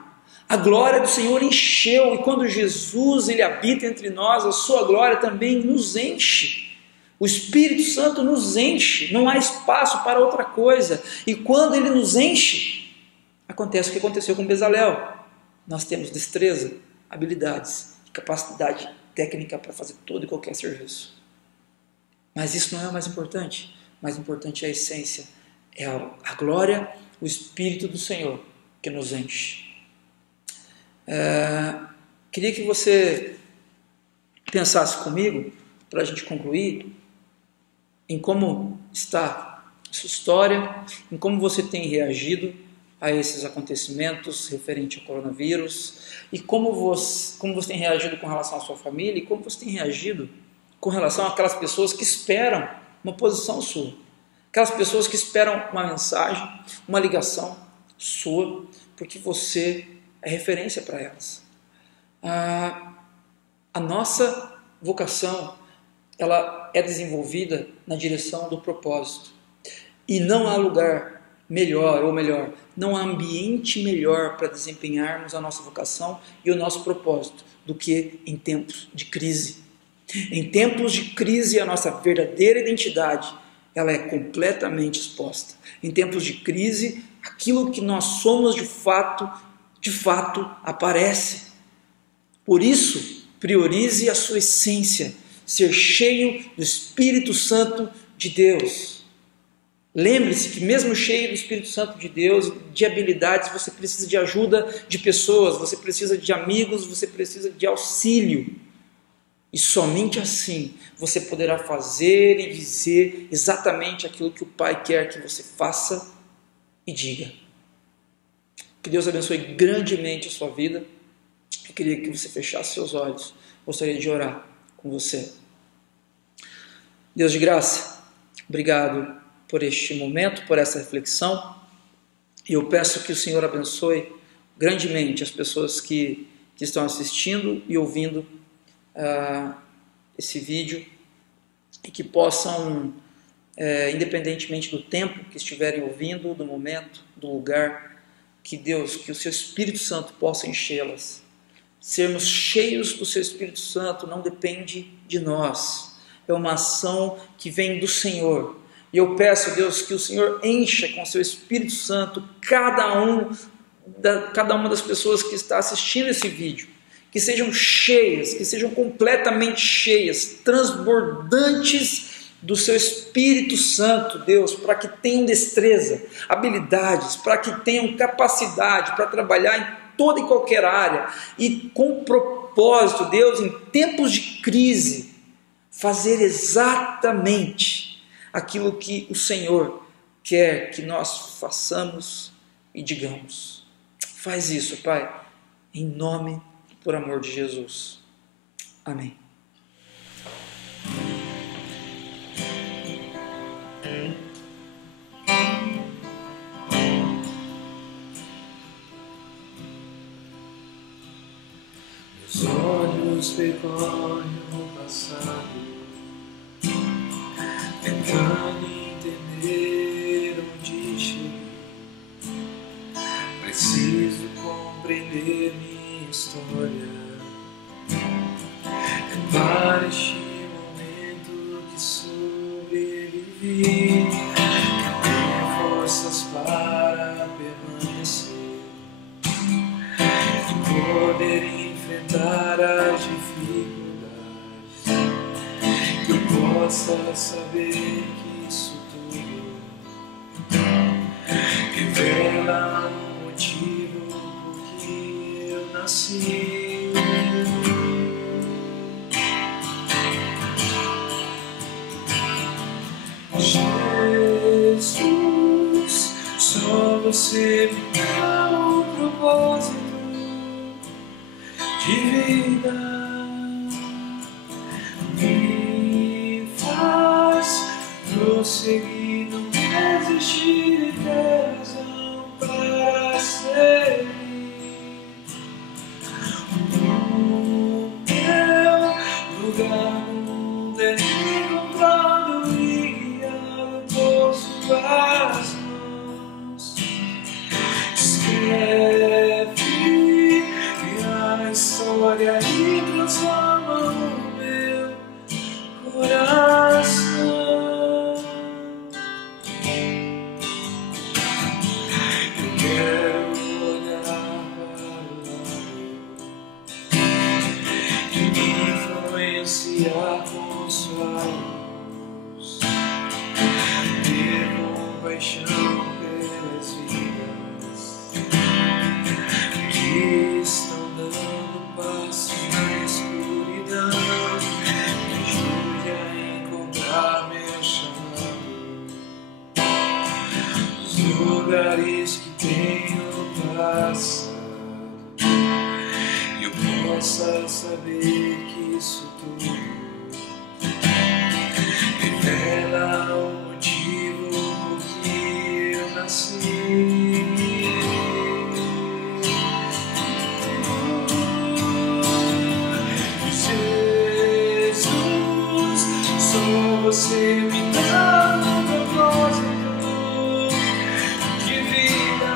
A glória do Senhor encheu, e quando Jesus, Ele habita entre nós, a sua glória também nos enche. O Espírito Santo nos enche, não há espaço para outra coisa. E quando Ele nos enche, acontece o que aconteceu com Bezalel. Nós temos destreza, habilidades, capacidade técnica para fazer todo e qualquer serviço. Mas isso não é o mais importante. O mais importante é a essência, é a glória, o Espírito do Senhor que nos enche. Queria que você pensasse comigo, para a gente concluir, em como está a sua história, em como você tem reagido a esses acontecimentos referente ao coronavírus, e como você tem reagido com relação à sua família, e como você tem reagido com relação àquelas pessoas que esperam uma posição sua, aquelas pessoas que esperam uma mensagem, uma ligação sua, porque você é referência para elas. A nossa vocação, ela é desenvolvida na direção do propósito. E não há lugar melhor, ou melhor, não há ambiente melhor para desempenharmos a nossa vocação e o nosso propósito do que em tempos de crise. Em tempos de crise, a nossa verdadeira identidade, ela é completamente exposta. Em tempos de crise, aquilo que nós somos de fato aparece. Por isso, priorize a sua essência, ser cheio do Espírito Santo de Deus. Lembre-se que mesmo cheio do Espírito Santo de Deus, de habilidades, você precisa de ajuda de pessoas, você precisa de amigos, você precisa de auxílio. E somente assim você poderá fazer e dizer exatamente aquilo que o Pai quer que você faça e diga. Que Deus abençoe grandemente a sua vida. Eu queria que você fechasse seus olhos. Gostaria de orar com você. Deus de graça, obrigado por este momento, por essa reflexão. E eu peço que o Senhor abençoe grandemente as pessoas que estão assistindo e ouvindo esse vídeo e que possam, independentemente do tempo que estiverem ouvindo, do momento, do lugar, que Deus, que o seu Espírito Santo possa enchê-las. Sermos cheios do seu Espírito Santo não depende de nós, é uma ação que vem do Senhor. E eu peço, Deus, que o Senhor encha com o seu Espírito Santo cada uma das pessoas que está assistindo esse vídeo, que sejam cheias, que sejam completamente cheias, transbordantes do seu Espírito Santo, Deus, para que tenham destreza, habilidades, para que tenham capacidade para trabalhar em toda e qualquer área e com propósito, Deus, em tempos de crise, fazer exatamente aquilo que o Senhor quer que nós façamos e digamos. Faz isso, Pai, em nome e por amor de Jesus. Amém. Meus olhos percorrem o passado, tentando entender onde cheguei. Preciso compreender minha história. É para este momento que sobrevivi, que tenho forças para permanecer e poder enfrentar as dificuldades. Que eu possa saber que isso tudo revela um motivo por que eu nasci. Jesus, só você me dá um propósito de vida, me faz prosseguir, não desistir e ter razão para seguir. O meu lugar no mundo é encontrado e guiado por suas mãos. Escreve história e transforma o meu coração. Eu quero olhar para o lado e me influenciar com sua luz, ter compaixão pelas vidas que estão dando passo na escuridão. Me ajude a encontrar meu chamado, os lugares que tenho passado, e eu possa saber que isso tudo revela o motivo por que eu nasci. Você me dá um propósito de vida,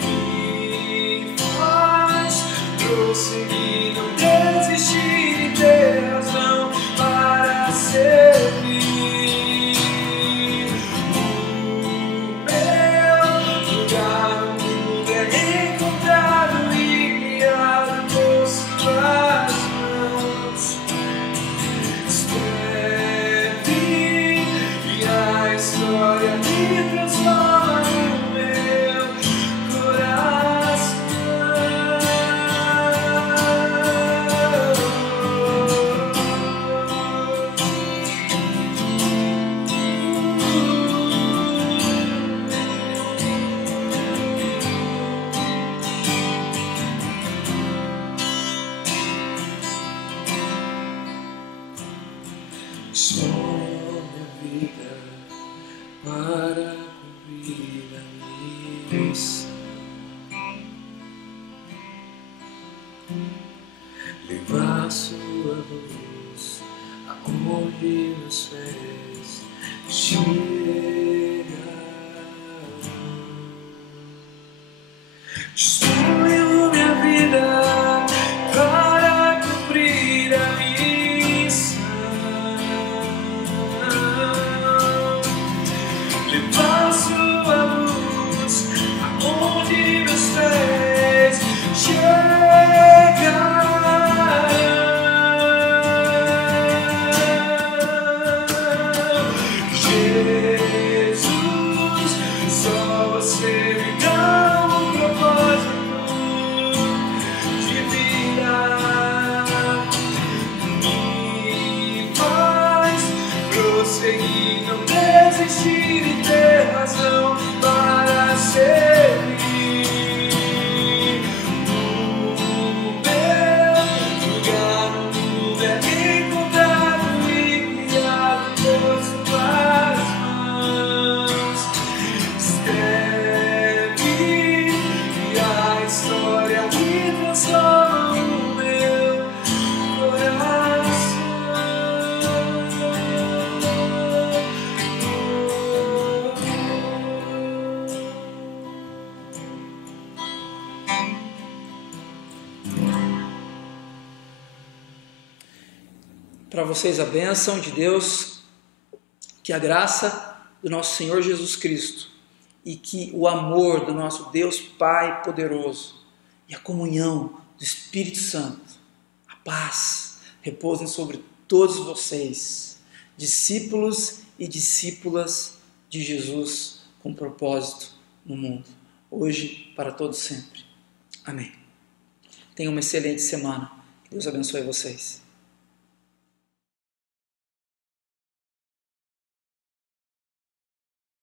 me faz prosseguir, não desistir e ter razão para servir. O meu lugar no mundo é encontrado e guiado por suas mãos. Disponho minha vida para cumprir a minha missão. Levar sua luz aonde meus pés chegarão. Disponho minha vida para cumprir a missão. Levar sua luz aonde meus pés chegarão. Prosseguir, não desistir e ter razão para servir. O meu lugar no mundo é encontrado e criado por suas mãos. Escreve e a história que transforma o meu coração. Para vocês a bênção de Deus, que a graça do nosso Senhor Jesus Cristo e que o amor do nosso Deus Pai poderoso e a comunhão do Espírito Santo, a paz, repousem sobre todos vocês, discípulos e discípulas de Jesus com propósito no mundo, hoje para todos sempre. Amém. Tenham uma excelente semana. Deus abençoe vocês.